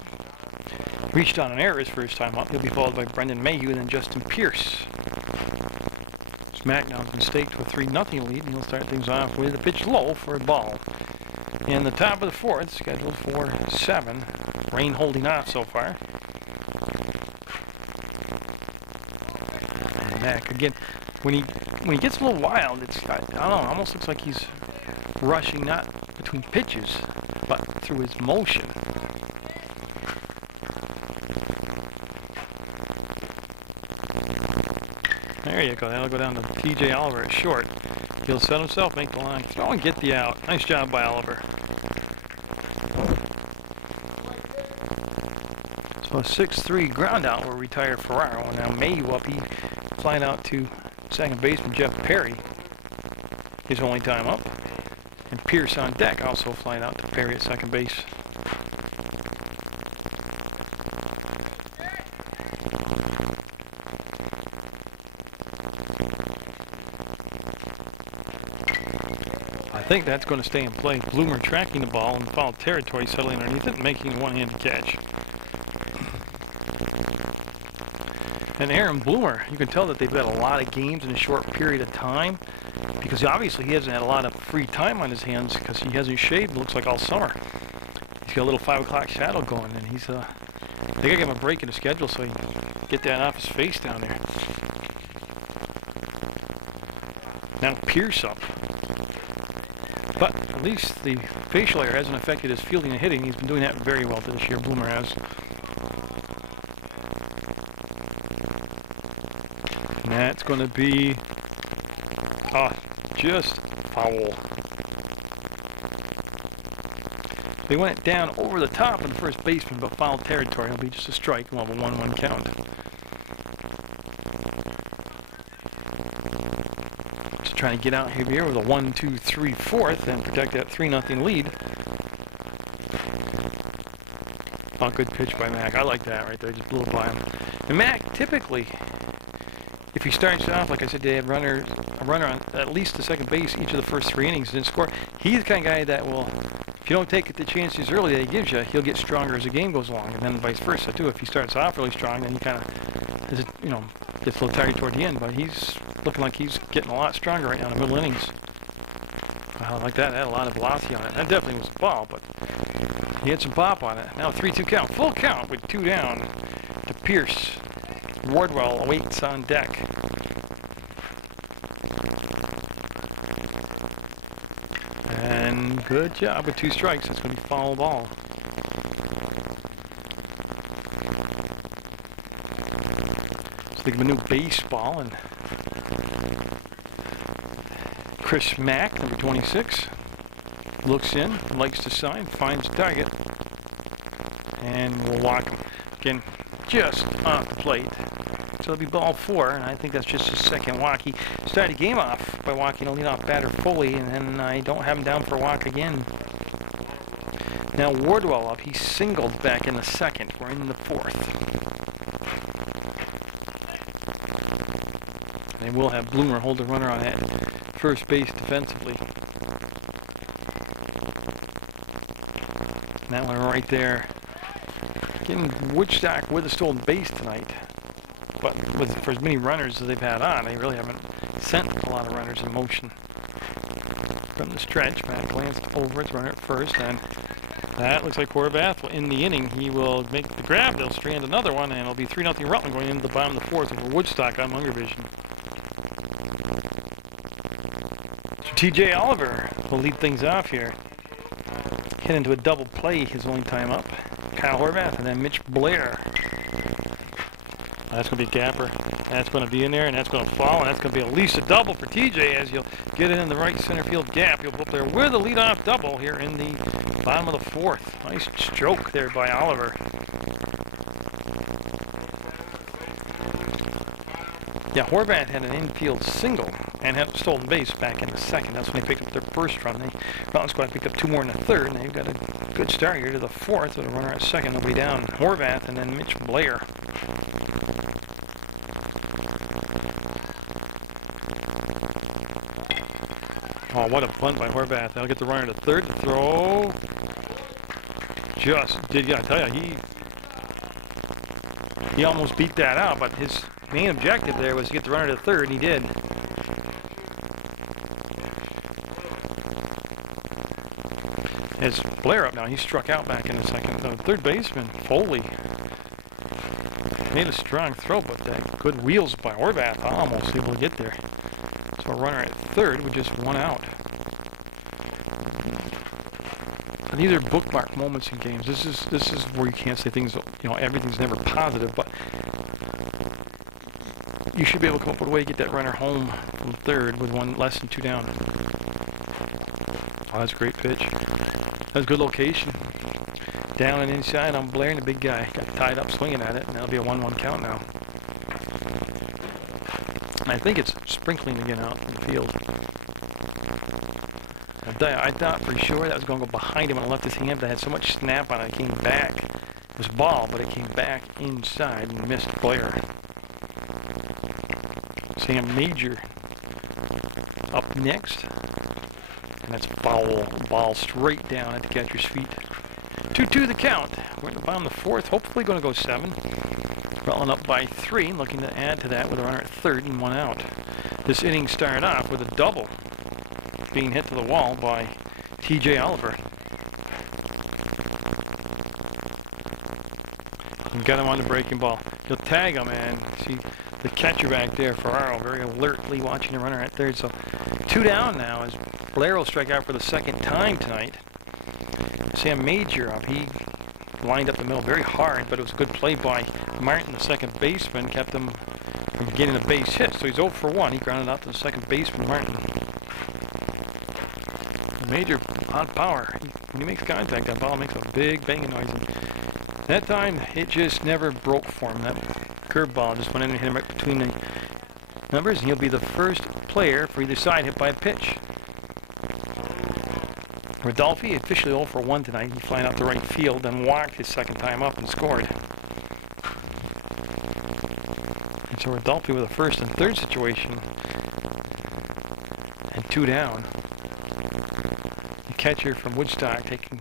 reached on an error his first time up. He'll be followed by Brendan Mayhew and then Justin Pierce. Smackdown's been staked with a 3-0 lead, and he'll start things off with a pitch low for a ball. In the top of the fourth, scheduled for 7. Rain holding off so far. And Mac again, when he gets a little wild, it's, I don't know, it almost looks like he's rushing not between pitches, but through his motion. There you go. That'll go down to TJ Oliver at short. He'll set himself, make the line, throw and get the out. Nice job by Oliver. So a 6-3 ground out will retire Ferraro. And now Mayhew up, he flying out to second baseman Jeff Perry. His only time up. And Pierce on deck, also flying out to Perry at second base. I think that's going to stay in play. Bloomer tracking the ball in foul territory, settling underneath it and making a one-handed catch. And Aaron Bloomer, you can tell that they've got a lot of games in a short period of time, because obviously he hasn't had a lot of free time on his hands because he hasn't shaved, it looks like, all summer. He's got a little 5 o'clock shadow going, and he's they gotta give him a break in the schedule so he can get that off his face down there. Now Pierce up. But at least the facial hair hasn't affected his fielding and hitting. He's been doing that very well this year, Bloomer has. And that's going to be just foul. They went down over the top of the first baseman, but foul territory. It'll be just a strike, and we'll have a 1-1 count. Just trying to get out here with a 1-2-3 fourth and protect that 3-0 lead. Oh, good pitch by Mac. I like that right there. Just blew it by him. And Mac, typically, if he starts off, like I said, they have a runner on at least the second base each of the first 3 innings and didn't score. He's the kind of guy that will, if you don't take the chances early that he gives you, he'll get stronger as the game goes along, and then vice versa too. If he starts off really strong, then he kind of, gets a little tired toward the end. But he's looking like he's getting a lot stronger right now in the middle innings. I like that. That had a lot of velocity on it. That definitely was a ball, but he had some pop on it. Now a 3-2 count, full count with 2 down to Pierce. Wardwell awaits on deck. And good job with 2 strikes. It's going to be foul ball. So they give him a new baseball, and Chris Mack, number 26, looks in, likes to sign, finds the target, and we'll walk him. Again, just off the plate. So it'll be ball 4, and I think that's just his second walk. He started the game off by walking a leadoff batter fully, and then I don't have him down for a walk again. Now Wardwell up. He singled back in the second. We're in the 4th. They will have Bloomer hold the runner on at first base defensively. That one right there. Getting Woodstock with a stolen base tonight. But for as many runners as they've had on, they really haven't sent a lot of runners in motion. From the stretch, Matt glanced over at the runner at first, and that looks like Horvath in the inning. He will make the grab. They'll strand another one, and it'll be 3-0 Rutland going into the bottom of the 4th over Woodstock on Munger Vision. So TJ Oliver will lead things off here. Hit into a double play his only time up. Kyle Horvath and then Mitch Blair. That's going to be a gapper. That's going to be in there, and that's going to fall, and that's going to be at least a double for TJ as you'll get it in the right center field gap. He'll go up there with a leadoff double here in the bottom of the 4th. Nice stroke there by Oliver. Yeah, Horvath had an infield single and had a stolen base back in the 2nd. That's when they picked up their first run. The Mountain Squad picked up 2 more in the 3rd, and they've got a good start here to the 4th with a runner at 2nd. They'll be down Horvath and then Mitch Blair. Oh, what a punt by Horvath. They'll get the runner to 3rd to throw. Just did, I tell you, he almost beat that out, but his main objective there was to get the runner to 3rd, and he did. As Blair up now, he struck out back in the 2nd. The 3rd baseman, Foley, made a strong throw, but that good wheels by Horvath almost able to get there. So a runner at 3rd with just 1 out. And these are bookmark moments in games. This is where you can't say things, everything's never positive, but you should be able to come up with a way to get that runner home from 3rd with less than 2 down. Oh, that's a great pitch. That was a good location. Down and inside on Blair, and the big guy got tied up swinging at it, and that'll be a 1-1 count now. I think it's sprinkling again out in the field. I thought for sure that was going to go behind him on the left his hand, but it had so much snap on it, it came back. It was ball, but it came back inside and missed Blair. Sam Major up next. And that's ball straight down at the catcher's feet. 2-2 the count. We're in the bottom of the 4th, hopefully going to go 7. Rutland up by 3, looking to add to that with a runner at 3rd and 1 out. This inning started off with a double being hit to the wall by TJ Oliver. And got him on the breaking ball. He'll tag him, and see the catcher back there, Ferraro, very alertly watching the runner at 3rd. So 2 down now as Blair will strike out for the 2nd time tonight. Sam Major up. He lined up the middle very hard, but it was a good play by Martin, the 2nd baseman, kept him from getting a base hit. So he's 0 for 1. He grounded out to the 2nd baseman, Martin. Major on power. When he makes contact, that ball makes a big banging noise. And that time, it just never broke for him. That curveball just went in and hit him right between the numbers, and he'll be the first player for either side hit by a pitch. Rodolfi, officially 0 for 1 tonight. He flying out to right field and walked his 2nd time up and scored. And so Rodolfi with a 1st and 3rd situation. And 2 down. The catcher from Woodstock taking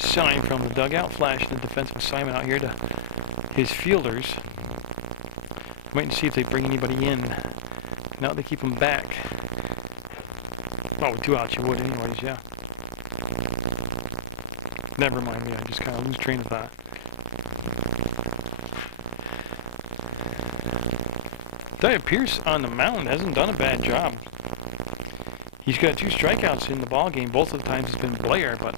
sign from the dugout, flashing the defensive assignment out here to his fielders. Waiting to see if they bring anybody in. Now they keep him back. Well, with 2 outs you would anyways, yeah. Never mind me, I just kind of lose train of thought. Tell Pierce on the mound hasn't done a bad job. He's got 2 strikeouts in the ball game. Both of the times it's been Blair, but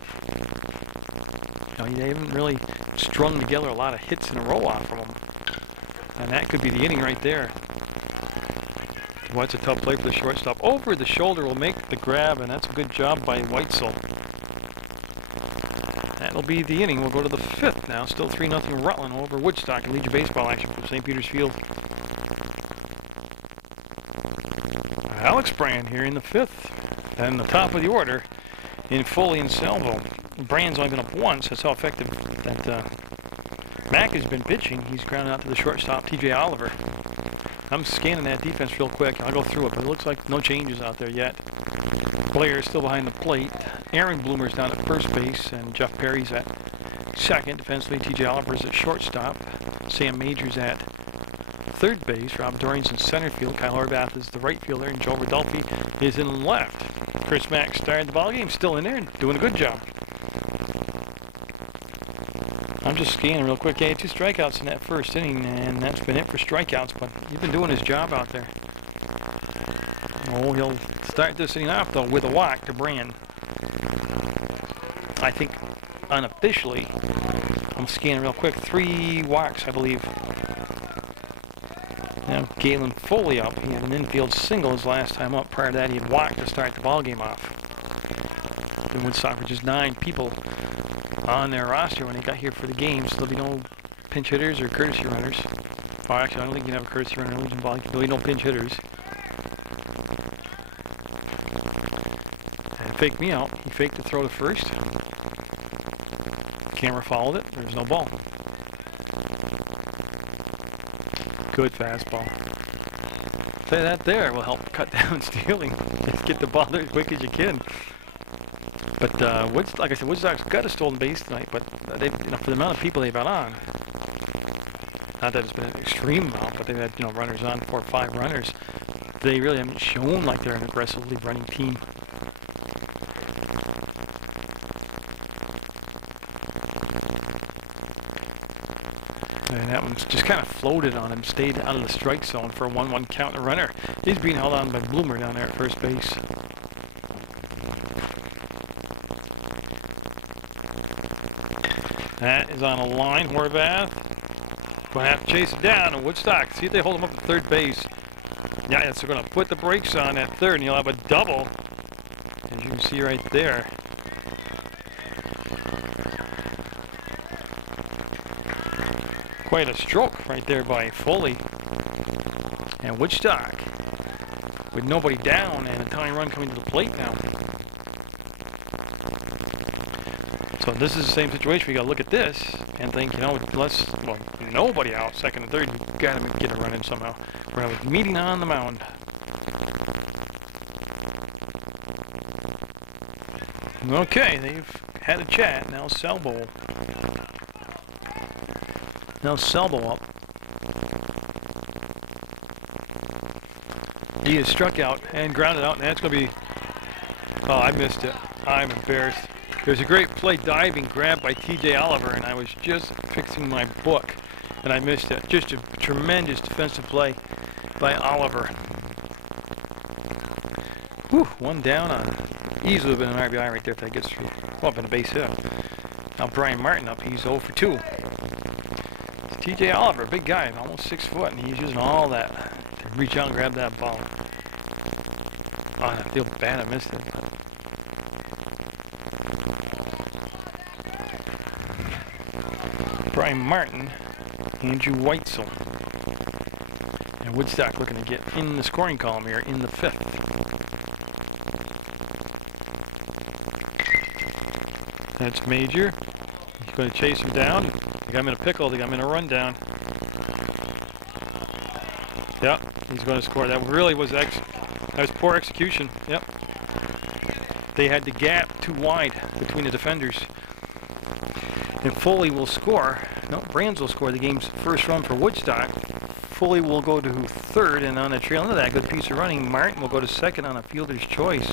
they haven't really strung together a lot of hits in a row off from him. And that could be the inning right there. Well, that's a tough play for the shortstop. Over the shoulder will make the grab, and that's a good job by Weitzel. That That'll be the inning. We'll go to the 5th now. Still 3-0 Rutland over Woodstock in Legion baseball action from St. Peter's Field. Alex Brand here in the 5th. And the top of the order in Foley and Salvo. Brand's only been up once. That's how effective that Mack has been pitching. He's grounded out to the shortstop, TJ Oliver. I'm scanning that defense real quick. I'll go through it, but it looks like no changes out there yet. Blair is still behind the plate. Aaron Bloomer's down at first base, and Jeff Perry's at second. Defensively, TJ Oliver's at shortstop. Sam Major's at third base. Rob Dorian's in center field. Kyle Horvath is the right fielder, and Joe Rodolfi is in left. Chris Mack started the ballgame, still in there, and doing a good job. I'm just scanning real quick. Yeah, 2 strikeouts in that first inning, and that's been it for strikeouts, but he's been doing his job out there. Oh, he'll start this inning off, though, with a walk to Brand. I think unofficially, I'm scanning real quick, 3 walks, I believe. Now, Galen Foley up. He had an infield single his last time up. Prior to that, he had walked to start the ballgame off. In Woodstock, which is 9 people on their roster when they got here for the game, so there'll be no pinch hitters or courtesy runners. Oh, actually, I don't think you can have a courtesy runner in Legion ball. There'll be no pinch hitters. And faked me out. He faked to throw to first. Camera followed it. There's no ball. Good fastball. Say that there will help cut down stealing. Get the ball there as quick as you can. But like I said, Woodstock's got a stolen base tonight, but they, for the amount of people they've had on, not that it's been an extreme amount, but they've had runners on, 4 or 5 runners. They really haven't shown like they're an aggressively running team. And that one's just kind of floated on him, stayed out of the strike zone for a 1-1 count. The runner is being held on by Bloomer down there at first base. That is on a line. Horvath going to have to chase it down. And Woodstock, see if they hold him up at third base. Yeah, so they're going to put the brakes on at third, and you'll have a double, as you can see right there. Quite a stroke right there by Foley. And Woodstock, with nobody down and a tying run coming to the plate now. So this is the same situation. We got to look at this and think, unless, well, nobody out, second and third, you got to get a run in somehow. We're going to have a meeting on the mound. Okay, they've had a chat. Now Salvo. Now Salvo up. He is struck out and grounded out, and that's going to be... Oh, I missed it. I'm embarrassed. There's a great play diving grab by TJ Oliver, and I was just fixing my book, and I missed it. Just a tremendous defensive play by Oliver. Whew, one down on. Easily would have been an RBI right there if that gets through. Well, been a base hit. Now Brian Martin up. He's 0 for 2. It's TJ Oliver, big guy, almost 6 foot, and he's using all that to reach out and grab that ball. Oh, I feel bad I missed it. Brian Martin, Andrew Weitzel, and Woodstock looking to get in the scoring column here in the 5th. That's Major. He's going to chase him down. They got him in a pickle. They got him in a rundown. Yep, he's going to score. That really was that was poor execution. Yep. They had the gap too wide between the defenders. And Foley will score. No, Brands will score the game's first run for Woodstock. Foley will go to third, and on the trail end of that good piece of running, Martin will go to second on a fielder's choice.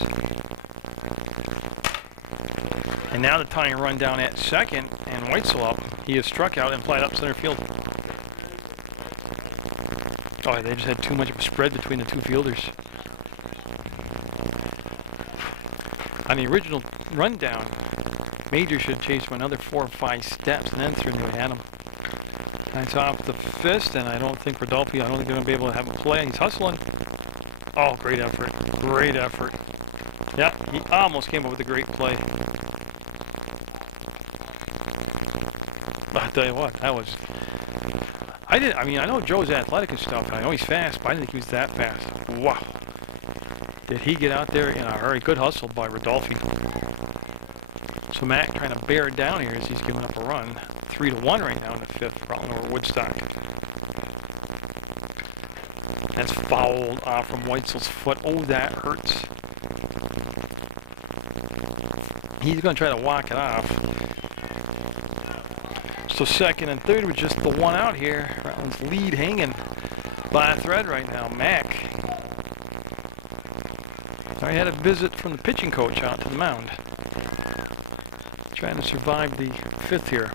And now the tying run down at second, and Weitzel up. He is struck out and flied up center field. Oh, they just had too much of a spread between the two fielders. On the original rundown, Major should chase for another 4 or 5 steps and then through at him. That's off the fist, and I don't think Rodolfi, I don't think they're going to be able to have a play. He's hustling. Oh, great effort. Great effort. Yeah, he almost came up with a great play. tell you what, that was... I mean, I know Joe's athletic and stuff, and I know he's fast, but I didn't think he was that fast. Wow. Did he get out there in a hurry? Good hustle by Rodolfi. So Mac trying to bear it down here as he's giving up a run. 3-1 right now in the fifth, Rutland over Woodstock. That's fouled off from Weitzel's foot. Oh, that hurts. He's going to try to walk it off. So second and third with just the one out here. Rutland's lead hanging by a thread right now. Mac. I had a visit from the pitching coach out to the mound. Trying to survive the fifth here.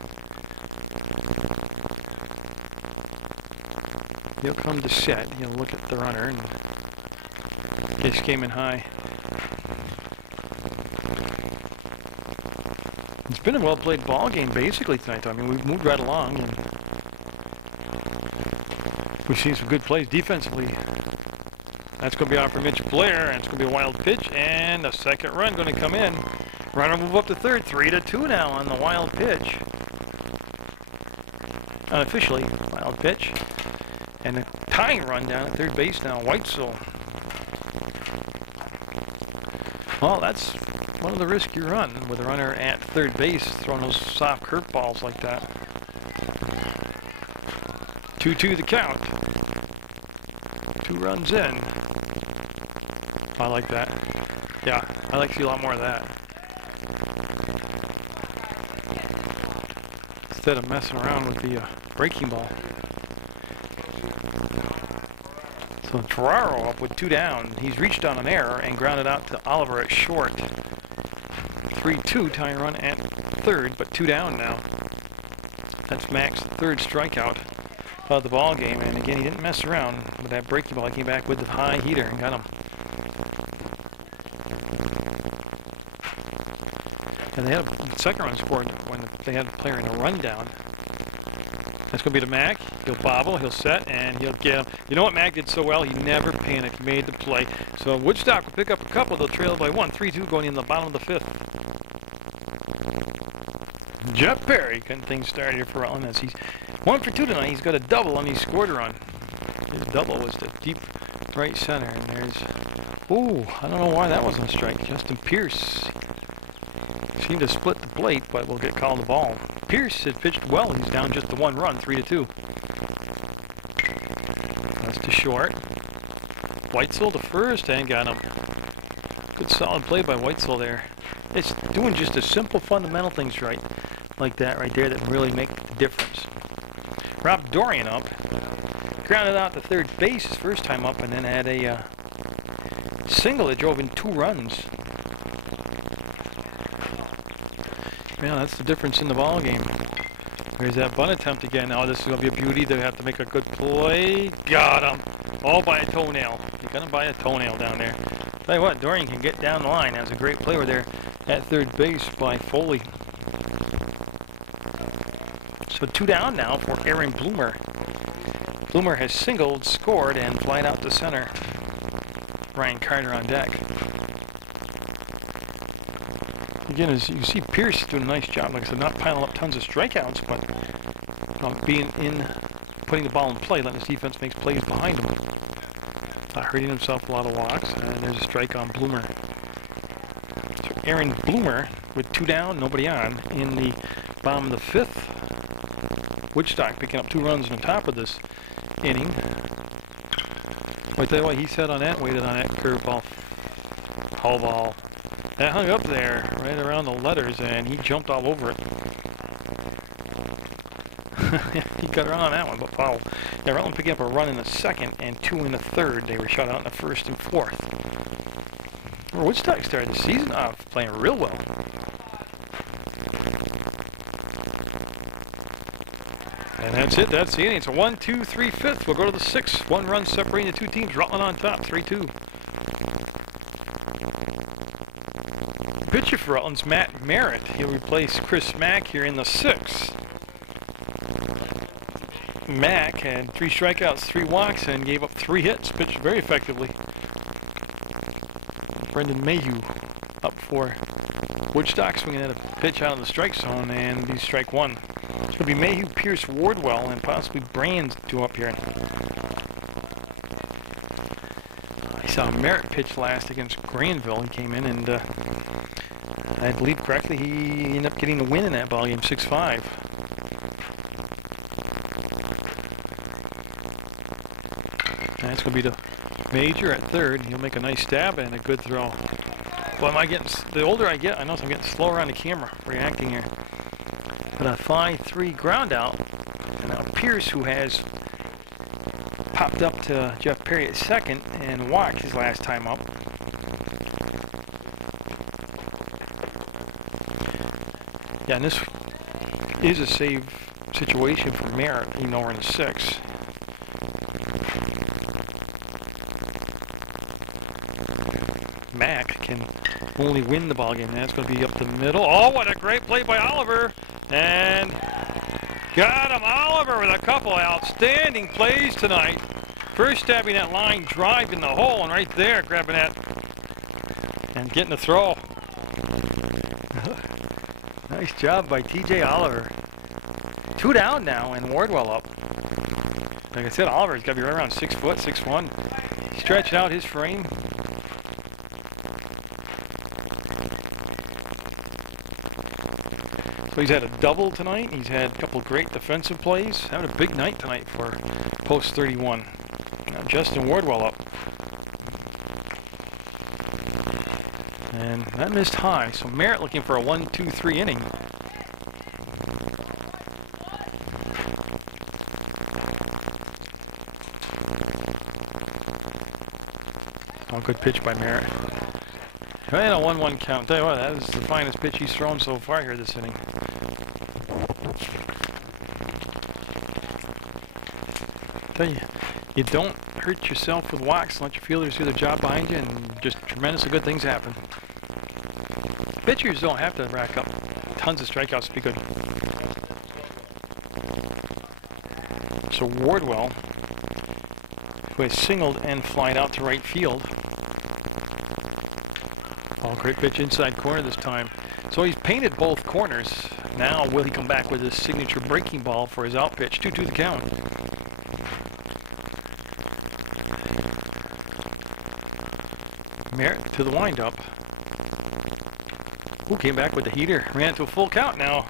He'll come to set. He'll look at the runner. And this came in high. It's been a well-played ball game basically tonight. I mean, we've moved right along. And we've seen some good plays defensively. That's going to be off for Mitch Blair. And it's going to be a wild pitch. And a second run going to come in. Runner move up to third. 3-2 now on the wild pitch. Unofficially, wild pitch. And a tying run down at third base now. Weitzel. Well, that's one of the risks you run with a runner at third base throwing those soft curveballs like that. 2-2 the count. 2 runs in. I like that. Yeah, I like to see a lot more of that. Instead of messing around with the breaking ball. So Ferraro up with 2 down. He's reached on an error and grounded out to Oliver at short. 3-2 tying run at third, but 2 down now. That's Mac's third strikeout of the ball game, and again he didn't mess around with that breaking ball. He came back with the high heater and got him. And they had a second run scored when they had a player in a rundown. That's going to be to Mac. He'll bobble, he'll set, and he'll get him. You know what Mac did so well? He never panicked. He made the play. So Woodstock will pick up a couple. They'll trail by 1. 3-2 going in the bottom of the fifth. Jeff Perry getting things started here for Rutland as he's 1 for 2 tonight. He's got a double and he scored a run. His double was to deep right center. And there's... Ooh, I don't know why that wasn't a strike. Justin Pierce seemed to split the plate, but will get called the ball. Pierce had pitched well. He's down just the 1 run, 3-2. That's to short. Weitzel to first and got him. Good solid play by Weitzel there. It's doing just the simple fundamental things right, like that right there, that really make the difference. Rob Dorian up. Grounded out to third base his first time up, and then had a single that drove in 2 runs. Yeah, that's the difference in the ball game. There's that bunt attempt again. Oh, this is going to be a beauty. They have to make a good play. Got him. All by a toenail. You're going to buy a toenail down there. Tell you what, Dorian can get down the line. That was a great play over there at third base by Foley. So 2 down now for Aaron Bloomer. Bloomer has singled, scored, and flied out to center. Ryan Carter on deck. Again, as you see, Pierce doing a nice job. Like I said, not piling up tons of strikeouts, but putting the ball in play, letting his defense make plays behind him. Not hurting himself a lot of walks, and there's a strike on Bloomer. So Aaron Bloomer with 2 down, nobody on, in the bottom of the fifth. Woodstock picking up 2 runs on top of this inning. I tell you what, he sat on that, waited on that curveball, foul ball. That hung up there, right around the letters, and he jumped all over it. He got around on that one, but foul. Yeah, Rutland picking up a run in the second and 2 in the third. They were shut out in the first and fourth. Well, Woodstock started the season off playing real well. And that's it. That's the inning. It's a 1-2-3 fifth. We'll go to the sixth. 1 run separating the 2 teams. Rutland on top, 3-2. Pitcher for Rutland's Matt Merritt. He'll replace Chris Mack here in the 6th. Mack had 3 strikeouts, 3 walks, and gave up 3 hits. Pitched very effectively. Brendan Mayhew up for Woodstock, swinging at a pitch out of the strike zone, and he's strike 1. It's going to be Mayhew, Pierce, Wardwell, and possibly Brands due up here. I saw Merritt pitch last against Granville. He came in and, I believe correctly, he ended up getting the win in that ball game, 6-5. That's going to be the Major at third. He'll make a nice stab and a good throw. Well, the older I get, I notice I'm getting slower on the camera reacting here. But a 5-3 ground out. And now Pierce, who has popped up to Jeff Perry at second and walked his last time up. Yeah, and this is a save situation for Merritt, even though we're in the 6th. Mack can only win the ball game. That's going to be up the middle. Oh, what a great play by Oliver. And got him, Oliver, with a couple of outstanding plays tonight. First stabbing that line drive in the hole, and right there grabbing that and getting the throw. Nice job by TJ Oliver. 2 down now and Wardwell up. Like I said, Oliver's got to be right around 6 foot, 6'1". Stretching out his frame. So he's had a double tonight. He's had a couple of great defensive plays. Having a big night tonight for post 31. Now Justin Wardwell up. And that missed high. So Merritt looking for a 1-2-3 inning. Oh, good pitch by Merritt. And a 1-1 count. Tell you what, that is the finest pitch he's thrown so far here this inning. Tell you, you don't hurt yourself with walks. Let your fielders do their job behind you, and just tremendously good things happen. Pitchers don't have to rack up tons of strikeouts to be good. So Wardwell, who has singled and flied out to right field. Oh, great pitch inside corner this time. So he's painted both corners. Now will he come back with his signature breaking ball for his out pitch? 2-2 the count. Merritt to the windup. Who came back with the heater? Ran it to a full count now.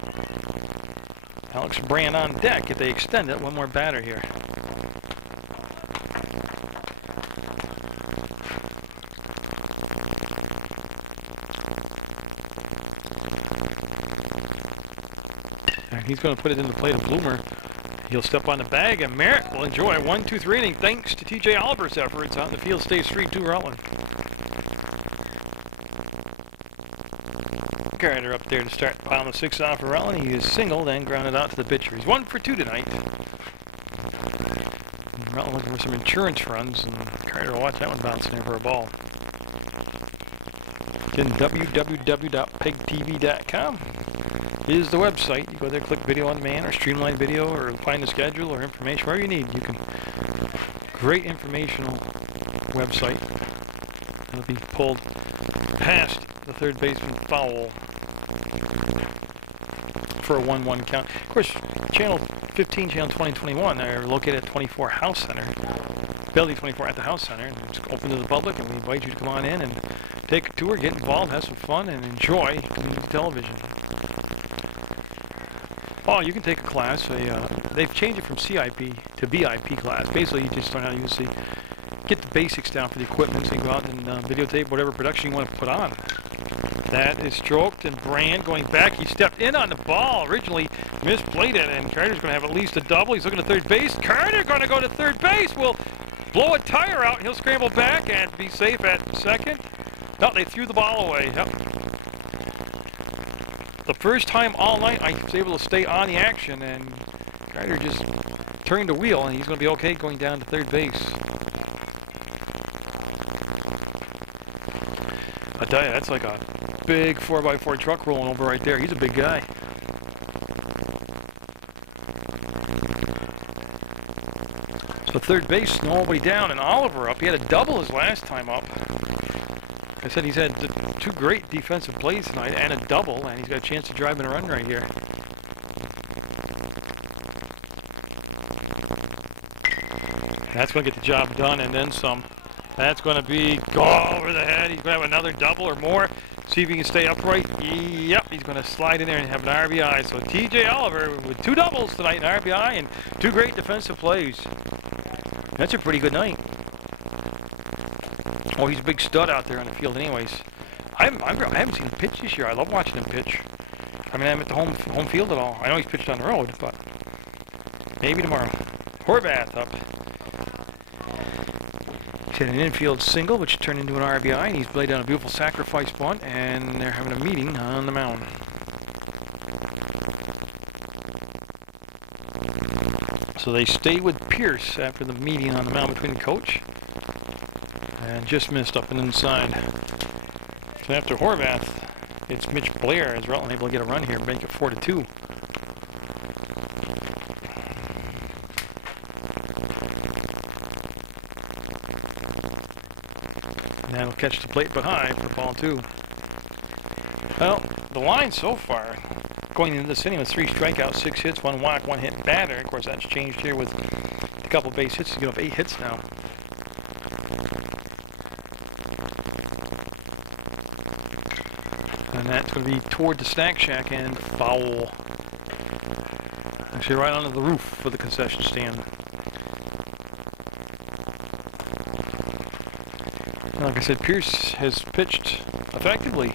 Alex Brand on deck if they extend it. One more batter here. And he's going to put it in the plate of Bloomer. He'll step on the bag, and Merritt will enjoy a 1-2-3 inning thanks to TJ Oliver's efforts. Out in the field stays 3-2 Rutland. Carter up there to start piling the 6 off for Rutland. He is singled and grounded out to the pitcher. He's 1 for 2 tonight. Rutland looking for some insurance runs, and Carter will watch that one bouncing in for a ball. Again, www.pegtv.com is the website. You go there, click video on demand or streamline video or find the schedule or information, whatever you need. You can. Great informational website. It'll be pulled past the third baseman foul for a 1-1 count. Of course, channel 15, channel 20 and 21 are located at 24 House Center. Building 24 at the House Center. It's open to the public, and we invite you to come on in and take a tour, get involved, have some fun, and enjoy television. Oh, you can take a class. They've changed it from CIP to BIP class. Basically, you just learn how to use get the basics down for the equipment, so you can go out and videotape whatever production you want to put on. That is stroked, and Brand going back. He stepped in on the ball. Originally misplayed it, and Carter's going to have at least a double. He's looking at third base. Carter going to go to third base. Will blow a tire out, and he'll scramble back and be safe at second. No, they threw the ball away. Yep. The first time all night I was able to stay on the action, and Carter just turned the wheel, and he's going to be okay going down to third base. I tell you, that's like a big 4x4 truck rolling over right there. He's a big guy. So third base, nobody down, and Oliver up. He had a double his last time up. Like I said, he's had 2 great defensive plays tonight and a double, and he's got a chance to drive in a run right here. That's going to get the job done and then some. That's going to be go over the head. He's going to have another double or more. See if he can stay upright. Yep, he's going to slide in there and have an RBI. So TJ Oliver with 2 doubles tonight, an RBI, and 2 great defensive plays. That's a pretty good night. Oh, he's a big stud out there on the field anyways. I haven't seen him pitch this year. I love watching him pitch. I mean, I'm at the home field at all. I know he's pitched on the road, but maybe tomorrow. Horvath up. He's hit an infield single, which turned into an RBI, and he's laid down a beautiful sacrifice bunt, and they're having a meeting on the mound. So they stayed with Pierce after the meeting on the mound between the coach, and just missed up and inside. So after Horvath, it's Mitch Blair as Rutland able to get a run here, make it 4-2. And that'll catch the plate but high for ball 2. Well, the line so far, going into this inning with 3 strikeouts, 6 hits, 1 walk, 1 hit batter. Of course, that's changed here with a couple base hits to get up 8 hits now. And that's going to be toward the snack shack and foul. Actually, right onto the roof for the concession stand. Like I said, Pierce has pitched effectively.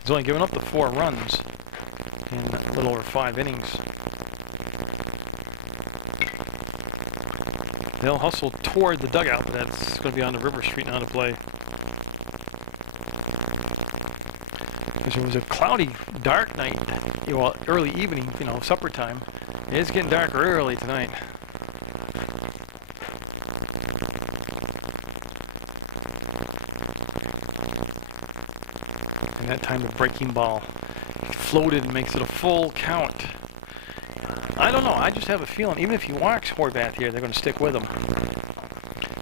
He's only given up the 4 runs in a little over 5 innings. They'll hustle toward the dugout, but that's going to be on the River Street now to play. Because it was a cloudy, dark night, well, early evening, supper time. It's getting dark early tonight. And that time the breaking ball floated and makes it a full count. I don't know, I just have a feeling, even if he walks Horvath here, they're going to stick with him.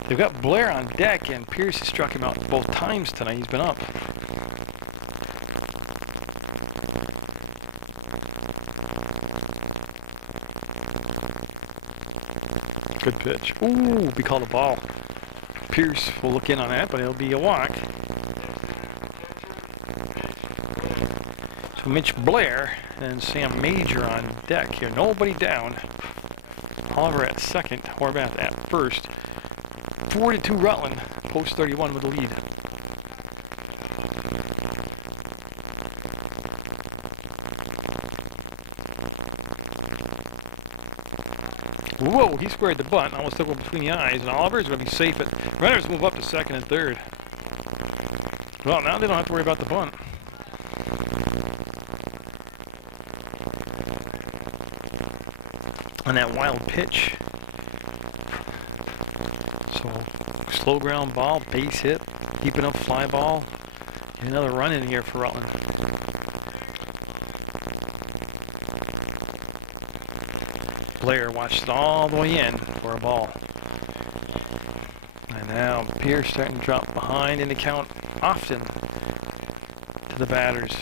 They've got Blair on deck, and Pierce has struck him out both times tonight. He's been up. Good pitch. Ooh, be called a ball. Pierce will look in on that, but it'll be a walk. So Mitch Blair and Sam Major on deck here. Nobody down. Oliver at second. Horvath at first. 4-2 Rutland. Post 31 with the lead. Whoa, he squared the bunt. Almost took one between the eyes. And Oliver's going to be safe at... Runners move up to second and third. Well, now they don't have to worry about the bunt. On that wild pitch. So, slow ground ball, base hit, keeping up fly ball. And another run in here for Rutland. Blair watched it all the way in for a ball. And now Pierce starting to drop behind in the count often to the batters.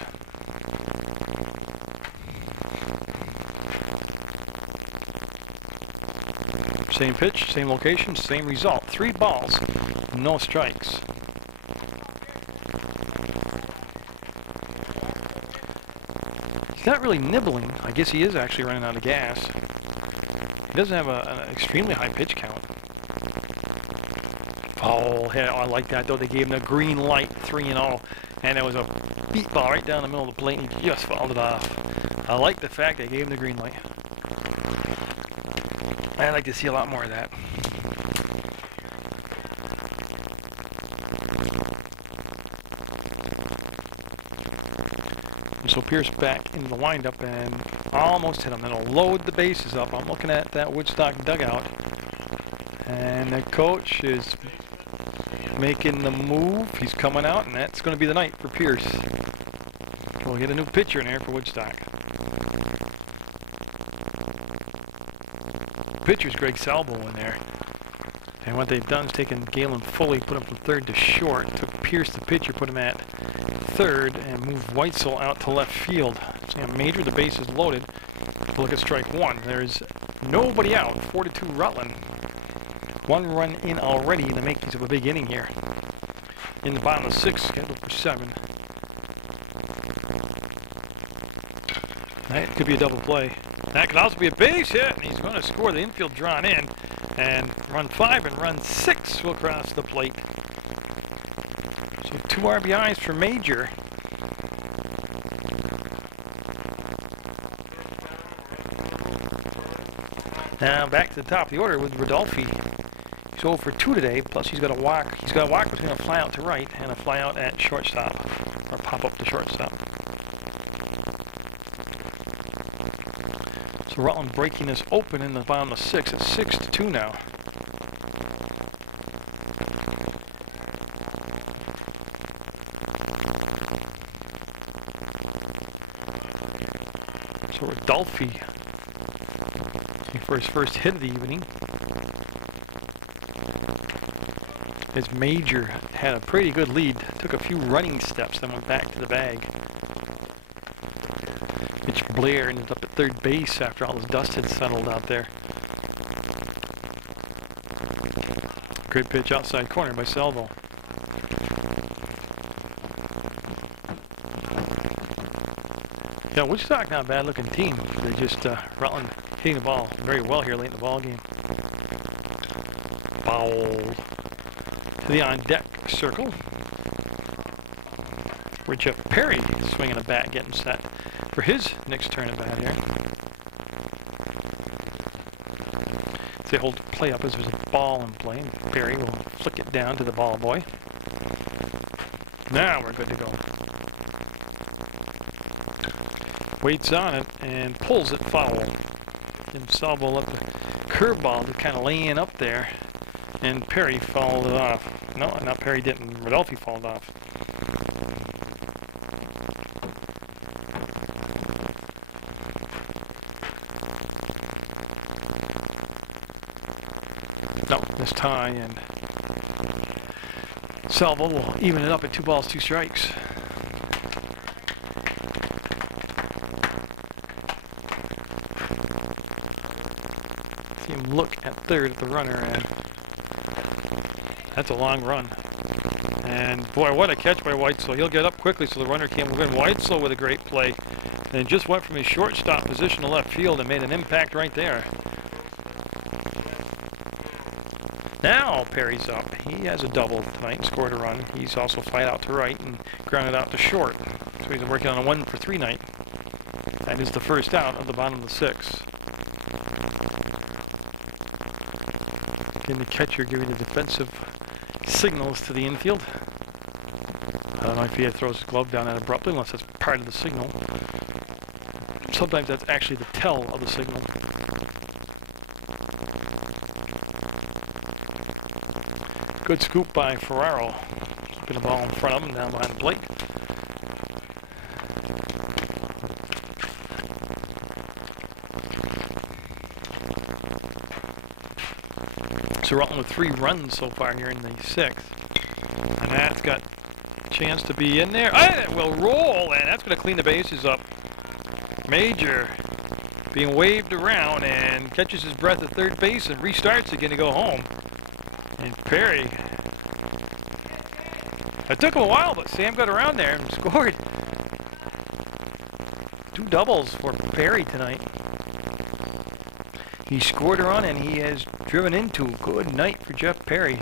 Same pitch, same location, same result. 3 balls, no strikes. He's not really nibbling. I guess he is actually running out of gas. He doesn't have an extremely high pitch count. Oh, I like that though. They gave him a green light, 3-0. And it was a beat ball right down the middle of the plate, and he just fouled it off. I like the fact they gave him the green light. I'd like to see a lot more of that. And so Pierce back into the windup and almost hit him. It'll load the bases up. I'm looking at that Woodstock dugout. And the coach is making the move. He's coming out, and that's going to be the night for Pierce. We'll get a new pitcher in there for Woodstock. Pitcher's Greg Salvo in there. And what they've done is taken Galen Foley, put him from third to short, took Pierce the pitcher, put him at third, and moved Weitzel out to left field. Sam Major, the base is loaded. Look at strike 1. There's Nobody out. 4-2 Rutland. 1 run in already in the makings of a big inning here. In the bottom of 6, scheduled for 7. That could be a double play. That could also be a base hit, and he's going to score. The infield drawn in, and run 5 and run 6 will cross the plate. So 2 RBIs for Major. Now back to the top of the order with Rodolfi. He's 0 for 2 today, plus he's got a walk. He's got a walk between a fly out to right and a fly out at shortstop, or pop up to shortstop. So Rutland breaking this open in the bottom of 6. It's 6-2 now. So Rodolfi for his first hit of the evening. His Major had a pretty good lead, took a few running steps, then went back to the bag. Mitch Blair ended up at third base after all his dust had settled out there. Great pitch outside corner by Salvo. Yeah, Woodstock not a bad looking team. They're just Rutland hitting the ball very well here late in the ball game. Foul to the on deck circle, where Jeff Perry is swinging a bat, getting set for his next turn at bat here. They hold the play up as there's a ball in play, and Perry will flick it down to the ball boy. Now we're good to go. Waits on it and pulls it foul. And Salvo let the curveball just kind of laying up there, and Perry fouled it off. No, not Perry didn't. Rodolfi fouled off. No, this tie, and Salvo will even it up at 2 balls, 2 strikes. See him look at third at the runner, and that's a long run. And boy, what a catch by Weitzel. He'll get up quickly so the runner can't move in. Weitzel with a great play, and just went from his shortstop position to left field and made an impact right there. Now Perry's up. He has a double tonight, scored a run. He's also flied out to right and grounded out to short. So he's working on a 1 for 3 night. That is the first out of the bottom of the 6. Again, the catcher giving the defensive signals to the infield. I don't know if he throws his glove down that abruptly, unless that's part of the signal. Sometimes that's actually the tell of the signal. Good scoop by Ferraro. Keeping the ball in front of him, down behind the plate. So Rutland with 3 runs so far here in the 6th. And that's got a chance to be in there. And it will roll, and that's going to clean the bases up. Major being waved around and catches his breath at third base and restarts again to go home. And Perry. It took him a while, but Sam got around there and scored. 2 doubles for Perry tonight. He scored a run, and he has driven into a good night for Jeff Perry.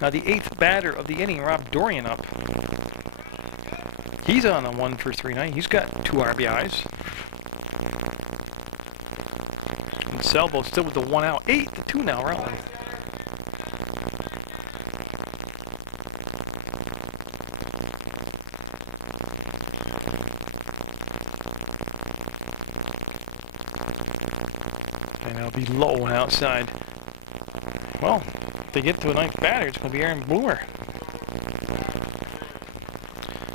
Now the 8th batter of the inning, Rob Dorian up. He's on a 1 for 3 night. He's got 2 RBIs. And Salvo still with the 1 out. 8-2 now, Rutland. And it'll be low and outside. Well, if they get to a 9th batter, it's going to be Aaron Boomer.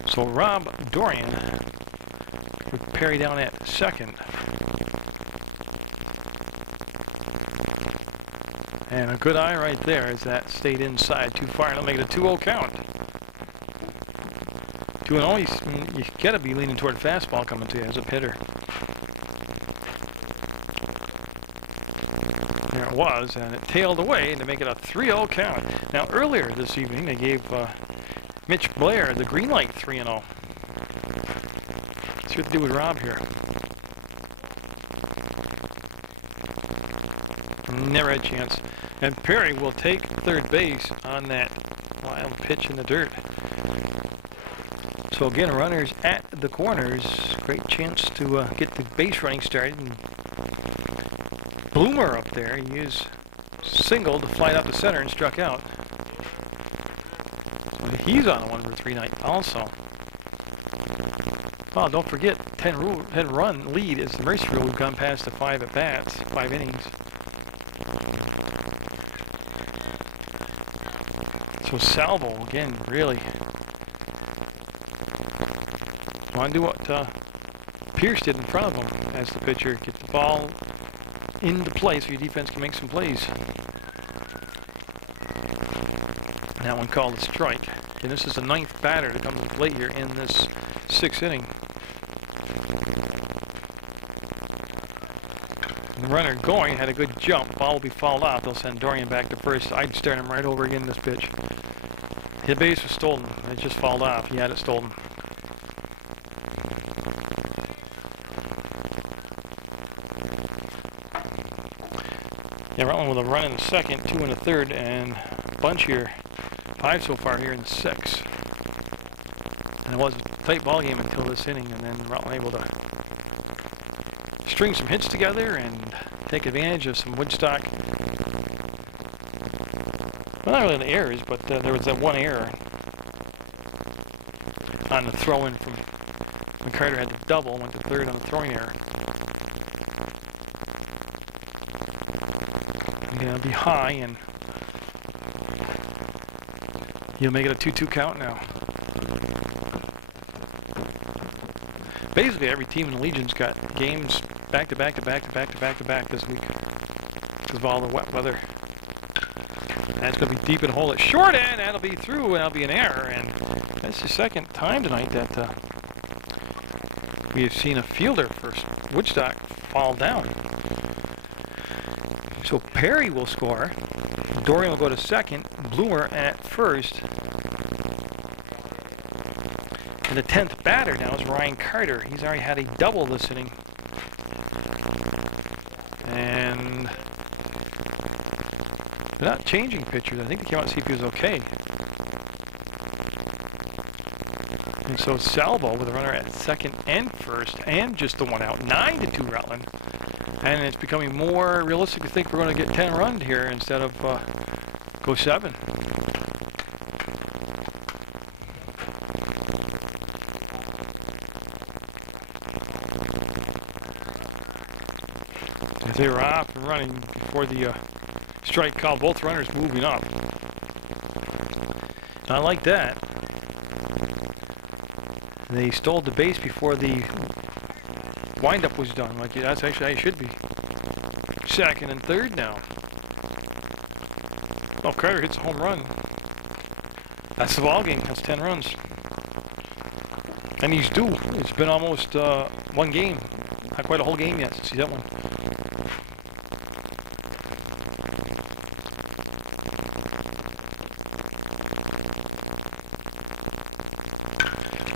So Rob Dorian with Perry down at second. And a good eye right there as that stayed inside too far. And it'll make it a 2-0 count. 2-0, you got to be leaning toward fastball coming to you as a hitter. was, and it tailed away to make it a 3-0 count. Now, earlier this evening, they gave Mitch Blair the green light 3-0. See what to do with Rob here. Never had a chance. And Perry will take third base on that wild pitch in the dirt. So again, runners at the corners. Great chance to get the base running started. And Bloomer up there, he is singled to fly up the center and struck out. And he's on a 1-for-3 night also. Oh, don't forget, 10-run lead is the Mercy Rule. We've gone past the 5 at-bats, 5 innings. So Salvo, again, really want to do what Pierce did in front of him as the pitcher. Get the ball into play so your defense can make some plays. That one called a strike. And this is the 9th batter to come to the plate here in this 6th inning. The runner going had a good jump. Ball will be fouled off. They'll send Dorian back to first. I'd start him right over again this pitch. His base was stolen. It just fouled off. He had it stolen. Yeah, Rutland with a run in the second, 2 in the third, and bunch here. 5 so far here in the 6th. And it was a tight ball game until this inning, and then Rutland able to string some hits together and take advantage of some Woodstock. Well, not really the errors, but there was that one error on the throw-in from when Carter had the double, went to third on the throwing error. Gonna be high, and he'll make it a 2-2 count now. Basically, every team in the Legion's got games back to back this week because of all the wet weather. That's gonna be deep in the hole at short end. That'll be through, and that'll be an error. And that's the second time tonight that we have seen a fielder for Woodstock fall down. So Perry will score. Dorian will go to second. Bloomer at first. And the 10th batter now is Ryan Carter. He's already had a double this inning. And they're not changing pitchers. I think they came out to see if he was okay. And so Salvo with a runner at second and first, and just the one out. 9-2 Rutland. And it's becoming more realistic to think we're going to get 10 runs here instead of go 7. As they were off and running before the strike call, both runners moving up. I like that. They stole the base before the windup was done. Like, that's actually how it should be. Second and third now. Oh, Carter hits a home run. That's the ball game. That's 10 runs. And he's due. It's been almost one game. Not quite a whole game yet since he's hit one.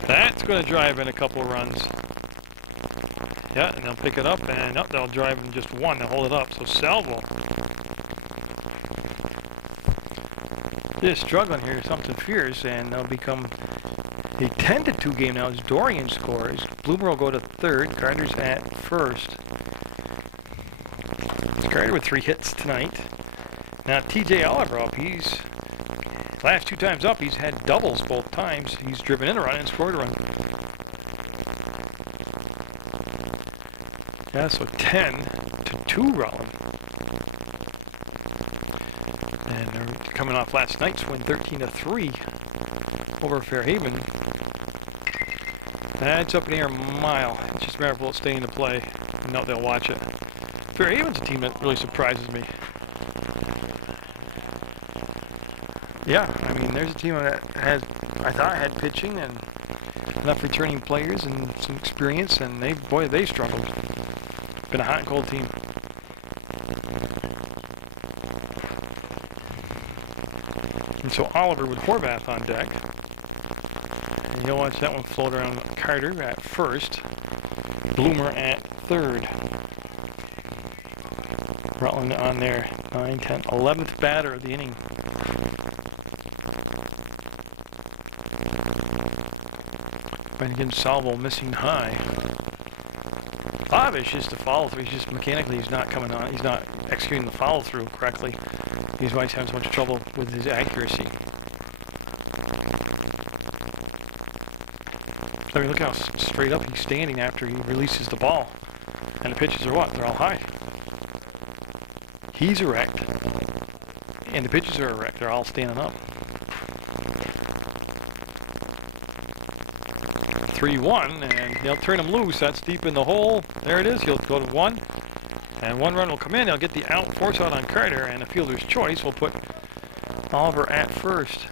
That's going to drive in a couple of runs. Yeah, and they'll pick it up, and they'll drive in just one. They'll hold it up. So Salvo is struggling here, something fierce, and they'll become a 10-2 game now as Dorian scores. Bloomer will go to third. Carter's at first. Carter with 3 hits tonight. Now TJ Oliver up. He's last 2 times up. He's had doubles both times. He's driven in a run and scored a run. Yeah, so 10-2 Rutland. And they're coming off last night's win, 13-3 over Fairhaven. That's up in the air a mile. It's just a matter of will stay into play. No, they'll watch it. Fairhaven's a team that really surprises me. Yeah, I mean, there's a team that I thought had pitching and enough returning players and some experience, and they struggled. Been a hot and cold team. so Oliver with Horvath on deck. And you'll watch that one float around. Carter at first. Bloomer at third. Rutland on their 9, 10, 11th batter of the inning. Right against Salvo, missing high. A lot of it's just the follow through. He's just mechanically, he's not coming on. He's not executing the follow through correctly. He's why he's having so much trouble with his accuracy. I mean, look how straight up he's standing after he releases the ball. And the pitches are what? They're all high. He's erect. And the pitches are erect. They're all standing up. 3-1, and they'll turn him loose. That's deep in the hole. There it is. He'll go to 1. And 1 run will come in. They'll get the out, force out on Carter, and the fielder's choice will put Oliver at first.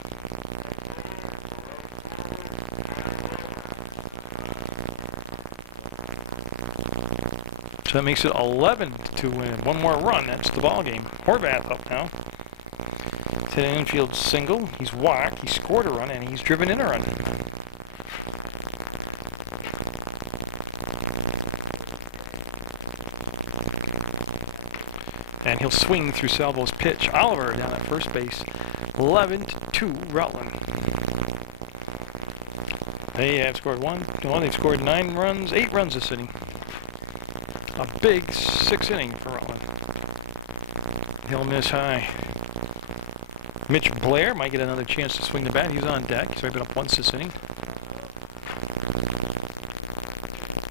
So that makes it 11-2 win. 1 more run. That's the ball game. Horvath up now. To an infield single. He's walked. He scored a run, and he's driven in a run. And he'll swing through Salvo's pitch. Oliver down at first base. 11-2 Rutland. They have scored 1. They've scored 9 runs, 8 runs this inning. A big 6th inning for Rutland. He'll miss high. Mitch Blair might get another chance to swing the bat. He's on deck. He's already been up once this inning.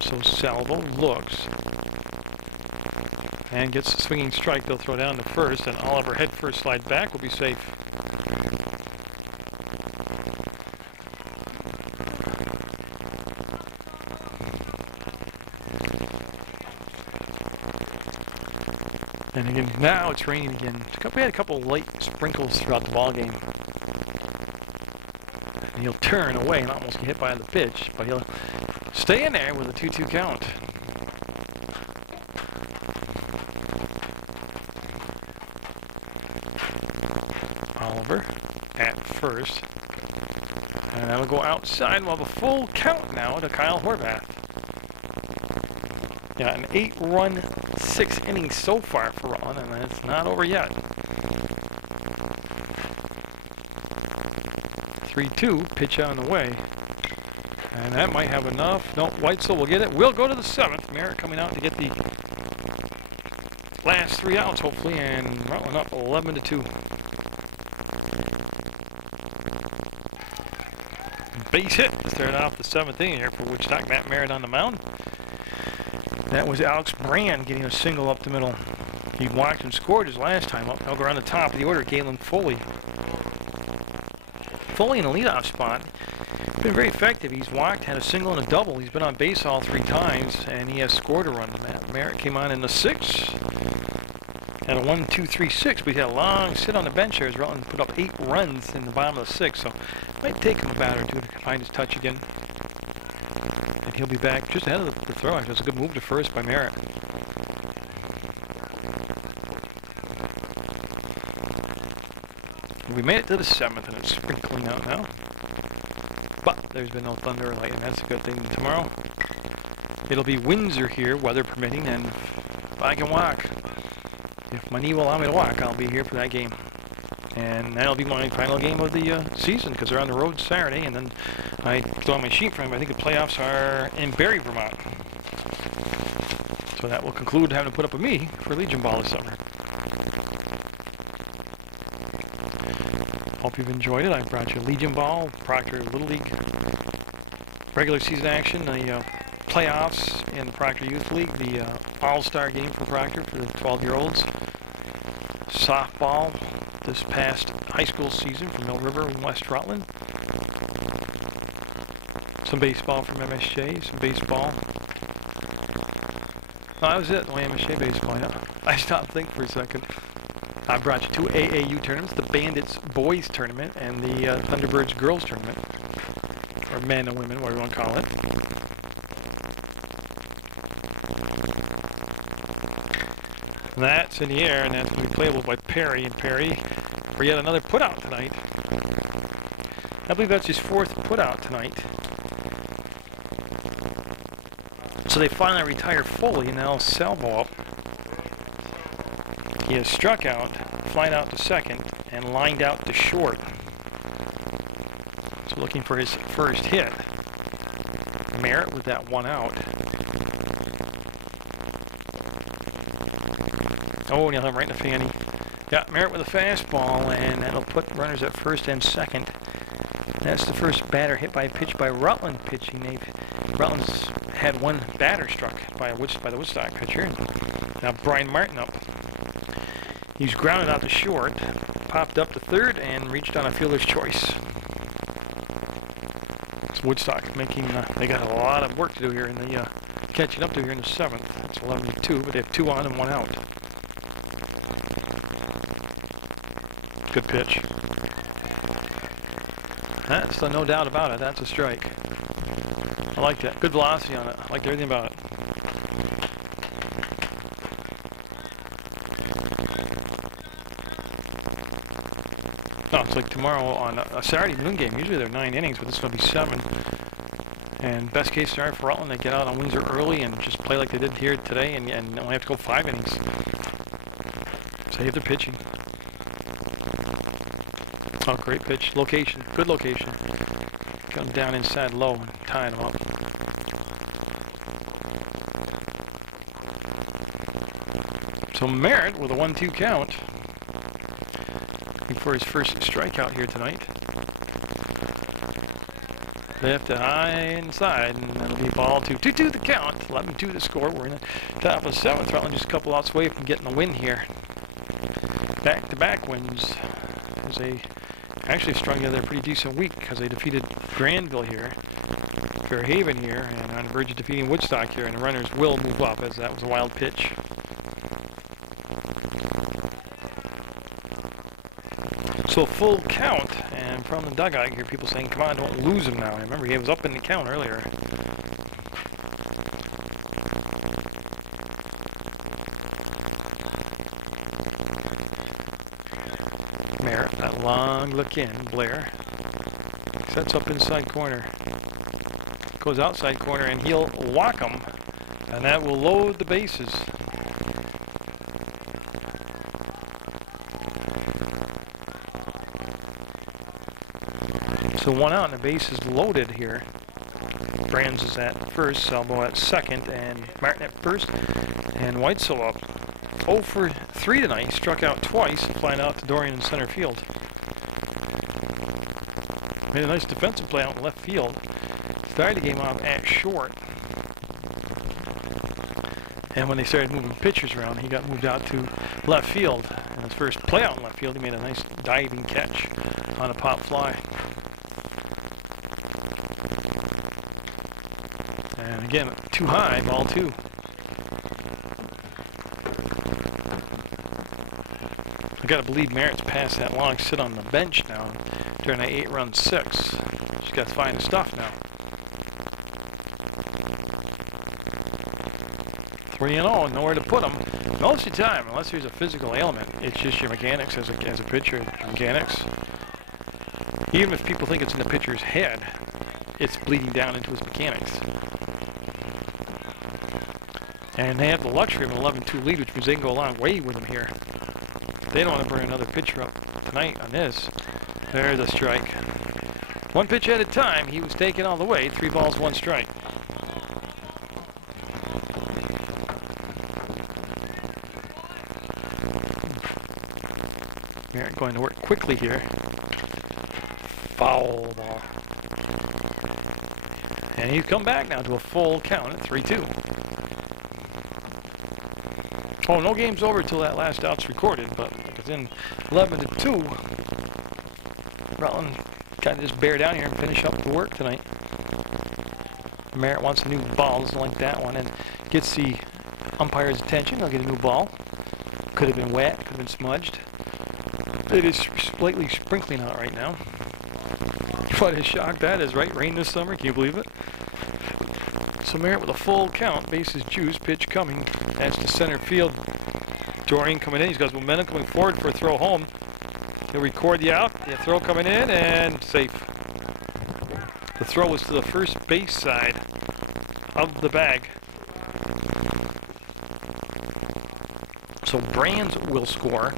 So Salvo looks and gets a swinging strike. They'll throw down to first, and Oliver head first slide back will be safe. And again, now it's raining again. We had a couple of light sprinkles throughout the ball game. And he'll turn away and almost get hit by the pitch, but he'll stay in there with a 2-2 count. Oliver at first. And that'll go outside. We'll have a full count now to Kyle Horvath. Yeah, an 8-run, 6 innings so far for Rutland, and it's not over yet. 3-2, pitch on the way. And that might have enough. No, Weitzel will get it. We'll go to the 7th. Merritt coming out to get the last 3 outs, hopefully, and Rutland up 11-2. Base hit. Started off the 7th inning here for Woodstock. Matt Merritt on the mound. That was Alex Brand getting a single up the middle. He walked and scored his last time up. They'll go around the top of the order. Galen Foley. Foley in the leadoff spot. Been very effective. He's walked, had a single and a double. He's been on base all 3 times, and he has scored a run. Matt Merritt came on in the 6th. Had a 1-2-3-6, but he had a long sit on the bench here as Rutland put up 8 runs in the bottom of the 6th, so it might take him a batter or 2 to find his touch again. And he'll be back just ahead of the throw. That's a good move to first by Merritt. We made it to the 7th, and it's sprinkling out now. But there's been no thunder or lightning. That's a good thing. Tomorrow, it'll be Windsor here, weather permitting, and if I can walk, if my knee will allow me to walk, I'll be here for that game. And that'll be my final game of the season, because they're on the road Saturday, and then I throw on my sheet for him. I think the playoffs are in Barrie, Vermont. So that will conclude having to put up with me for Legion Ball this summer. Hope you've enjoyed it. I brought you Legion Ball, Proctor Little League regular season action, the playoffs in the Proctor Youth League, the All-Star game for Proctor for the 12-year-olds, softball this past high school season for Mill River in West Rutland, some baseball from MSJ, some baseball. Oh, that was it, only MSJ baseball, yeah. I stopped to think for a second. I brought you 2 AAU tournaments, the Bandits Boys Tournament and the Thunderbirds Girls Tournament, or men and women, whatever you want to call it. That's in the air, and that's going to be playable by Perry. And Perry, for yet another putout tonight, I believe that's his 4th putout tonight. So they finally retire fully, and now salvo up. He has struck out, flied out to second, and lined out to short. So looking for his first hit. Merritt with that one out. Oh, and he'll have right in the fanny. Yeah, Merritt with a fastball, and that'll put runners at first and second. That's the first batter hit by a pitch by Rutland pitching. Rutland's had one batter struck by the Woodstock pitcher. Now Brian Martin up. He's grounded out to short, popped up to third, and reached on a fielder's choice. It's Woodstock making. They got a lot of work to do here in the catching up to here in the 7th. It's 11-2, but they have 2 on and 1 out. Good pitch. That's no doubt about it. That's a strike. I like that. Good velocity on it. I liked everything about it. No, it's like tomorrow on a Saturday noon game. Usually they're 9 innings, but this is going to be 7. And best case scenario for Rutland, they get out on Windsor early and just play like they did here today and only have to go 5 innings. Save their pitching. Oh, great pitch. Location. Good location. Comes down inside low and tying him up. So Merritt with a 1-2 count. Looking for his first strikeout here tonight. Left to high inside, and that'll be ball 2-2 the count. 11-2 the score. We're in the top of the 7th. Rutland just a couple outs away from getting a win here. Back-to-back wins. They actually strung together a pretty decent week because they defeated Granville here, Fairhaven here, and on the verge of defeating Woodstock here, and the runners will move up as that was a wild pitch. So full count, and from the dugout you hear people saying, come on, don't lose him now. I remember he was up in the count earlier. Merritt, that long look in. Blair sets up inside corner. Goes outside corner, and he'll walk him, and that will load the bases. So 1 out, and the base is loaded here. Brands is at first, Salvo at second, and Martin at first, and Weitzel up. 0 for 3 tonight. He struck out twice, flying out to Dorian in center field. Made a nice defensive play out in left field. Started the game off at short. And when they started moving pitchers around, he got moved out to left field. And his first play out in left field, he made a nice diving catch on a pop fly. And again, too high, ball 2. I gotta believe Merritt's past that long, sit on the bench now during that 8-run 6. Just gotta find the stuff now. 3-0, nowhere to put him. Most of the time, unless there's a physical ailment, it's just your mechanics as a pitcher. Your mechanics. Even if people think it's in the pitcher's head, it's bleeding down into his mechanics. And they have the luxury of an 11-2 lead, which means they can go a long way with him here. They don't want to bring another pitcher up tonight on this. There's a strike. 1 pitch at a time. He was taken all the way. 3 balls, 1 strike. Merritt going to work quickly here. Foul ball. And he's come back now to a full count at 3-2. Oh, no game's over until that last out's recorded, but it's in 11-2. Rutland got to just bear down here and finish up the work tonight. Merritt wants a new ball, doesn't like that one, and gets the umpire's attention. He'll get a new ball. Could have been wet, could have been smudged. It is slightly sprinkling out right now. What a shock that is, right? Rain this summer, can you believe it? So Merritt with a full count, bases juice, pitch coming. That's to center field. Dorian coming in, he's got his momentum coming forward for a throw home. He'll record the out, the throw coming in, and safe. The throw was to the first base side of the bag. So Brands will score.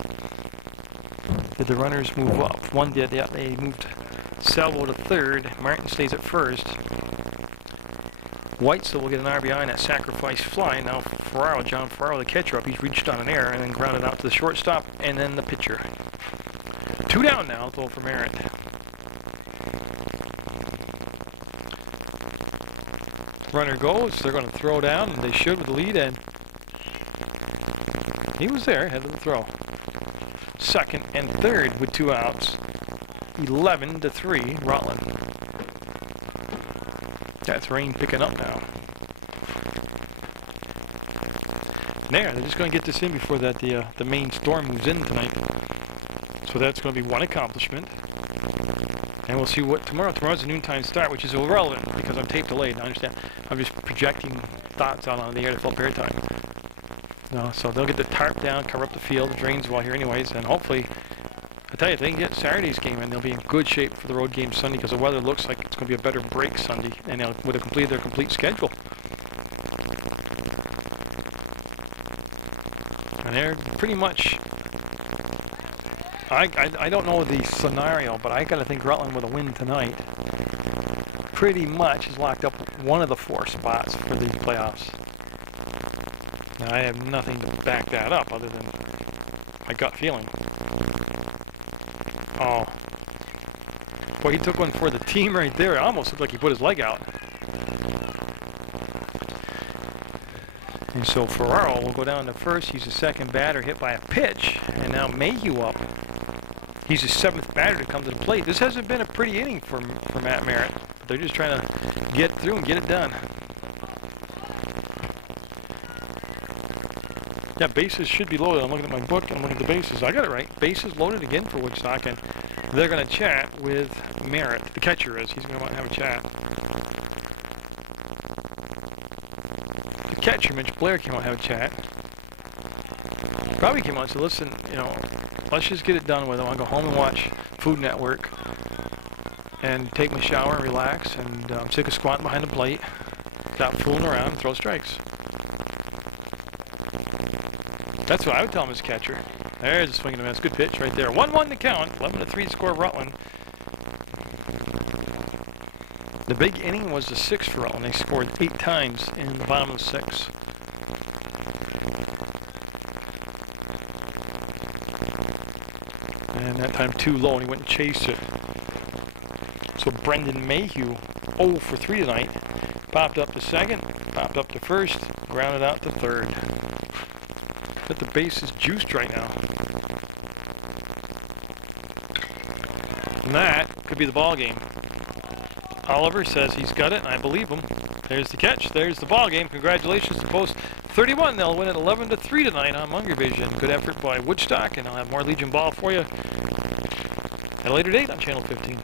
Did the runners move up? One did, yeah, they moved Salvo to third. Martin stays at first. Whitesell will get an RBI in that sacrifice fly. Now Ferraro, John Ferraro, the catcher up. He's reached on an error and then grounded out to the shortstop and then the pitcher. 2 down now, though, for Merritt. Runner goes. They're going to throw down, and they should with the lead, and he was there, head of the throw. Second and third with 2 outs. 11-3, Rutland. That's rain picking up now. There, they're just going to get this in before that the main storm moves in tonight. So that's going to be one accomplishment. And we'll see what tomorrow's a noontime start, which is irrelevant because I'm tape delayed. I understand. I'm just projecting thoughts out on the air to fill air time. No, so they'll get the tarp down, cover up the field, the drains well here anyways, and hopefully, I tell you, if they can get Saturday's game in, they'll be in good shape for the road game Sunday because the weather looks like it's going to be a better break Sunday, and they'll would have completed their complete schedule. And they're pretty much, I don't know the scenario, but I got to think Rutland with a win tonight pretty much has locked up one of the 4 spots for these playoffs. Now, I have nothing to back that up other than my gut feeling. Oh. Boy, he took one for the team right there. It almost looked like he put his leg out. And so Ferraro will go down to first. He's the second batter hit by a pitch. And now Mayhew up. He's the 7th batter to come to the plate. This hasn't been a pretty inning for Matt Merritt. They're just trying to get through and get it done. Yeah, bases should be loaded. I'm looking at my book and I'm looking at the bases. I got it right. Bases loaded again for Woodstock, and they're going to chat with Merritt. The catcher is. He's going to want to have a chat. The catcher, Mitch Blair, came out and have a chat. Probably came out and said, listen, you know, let's just get it done with. I want to go home and watch Food Network and take my shower and relax, and I'm sick of squatting behind the plate, stop fooling around, and throw strikes. That's what I would tell him as catcher. There's a swing and a miss. Good pitch right there. 1-1 to count. 11-3 score Rutland. The big inning was the 6th for Rutland. They scored 8 times in the bottom of 6. And that time too low, and he went and chased it. So Brendan Mayhew, 0 for 3 tonight. Popped up to second, popped up to first, grounded out to third. But the base is juiced right now. And that could be the ball game. Oliver says he's got it, and I believe him. There's the catch. There's the ball game. Congratulations to Post 31. They'll win at 11-3 tonight on Munger Vision. Good effort by Woodstock, and I'll have more Legion ball for you at a later date on Channel 15.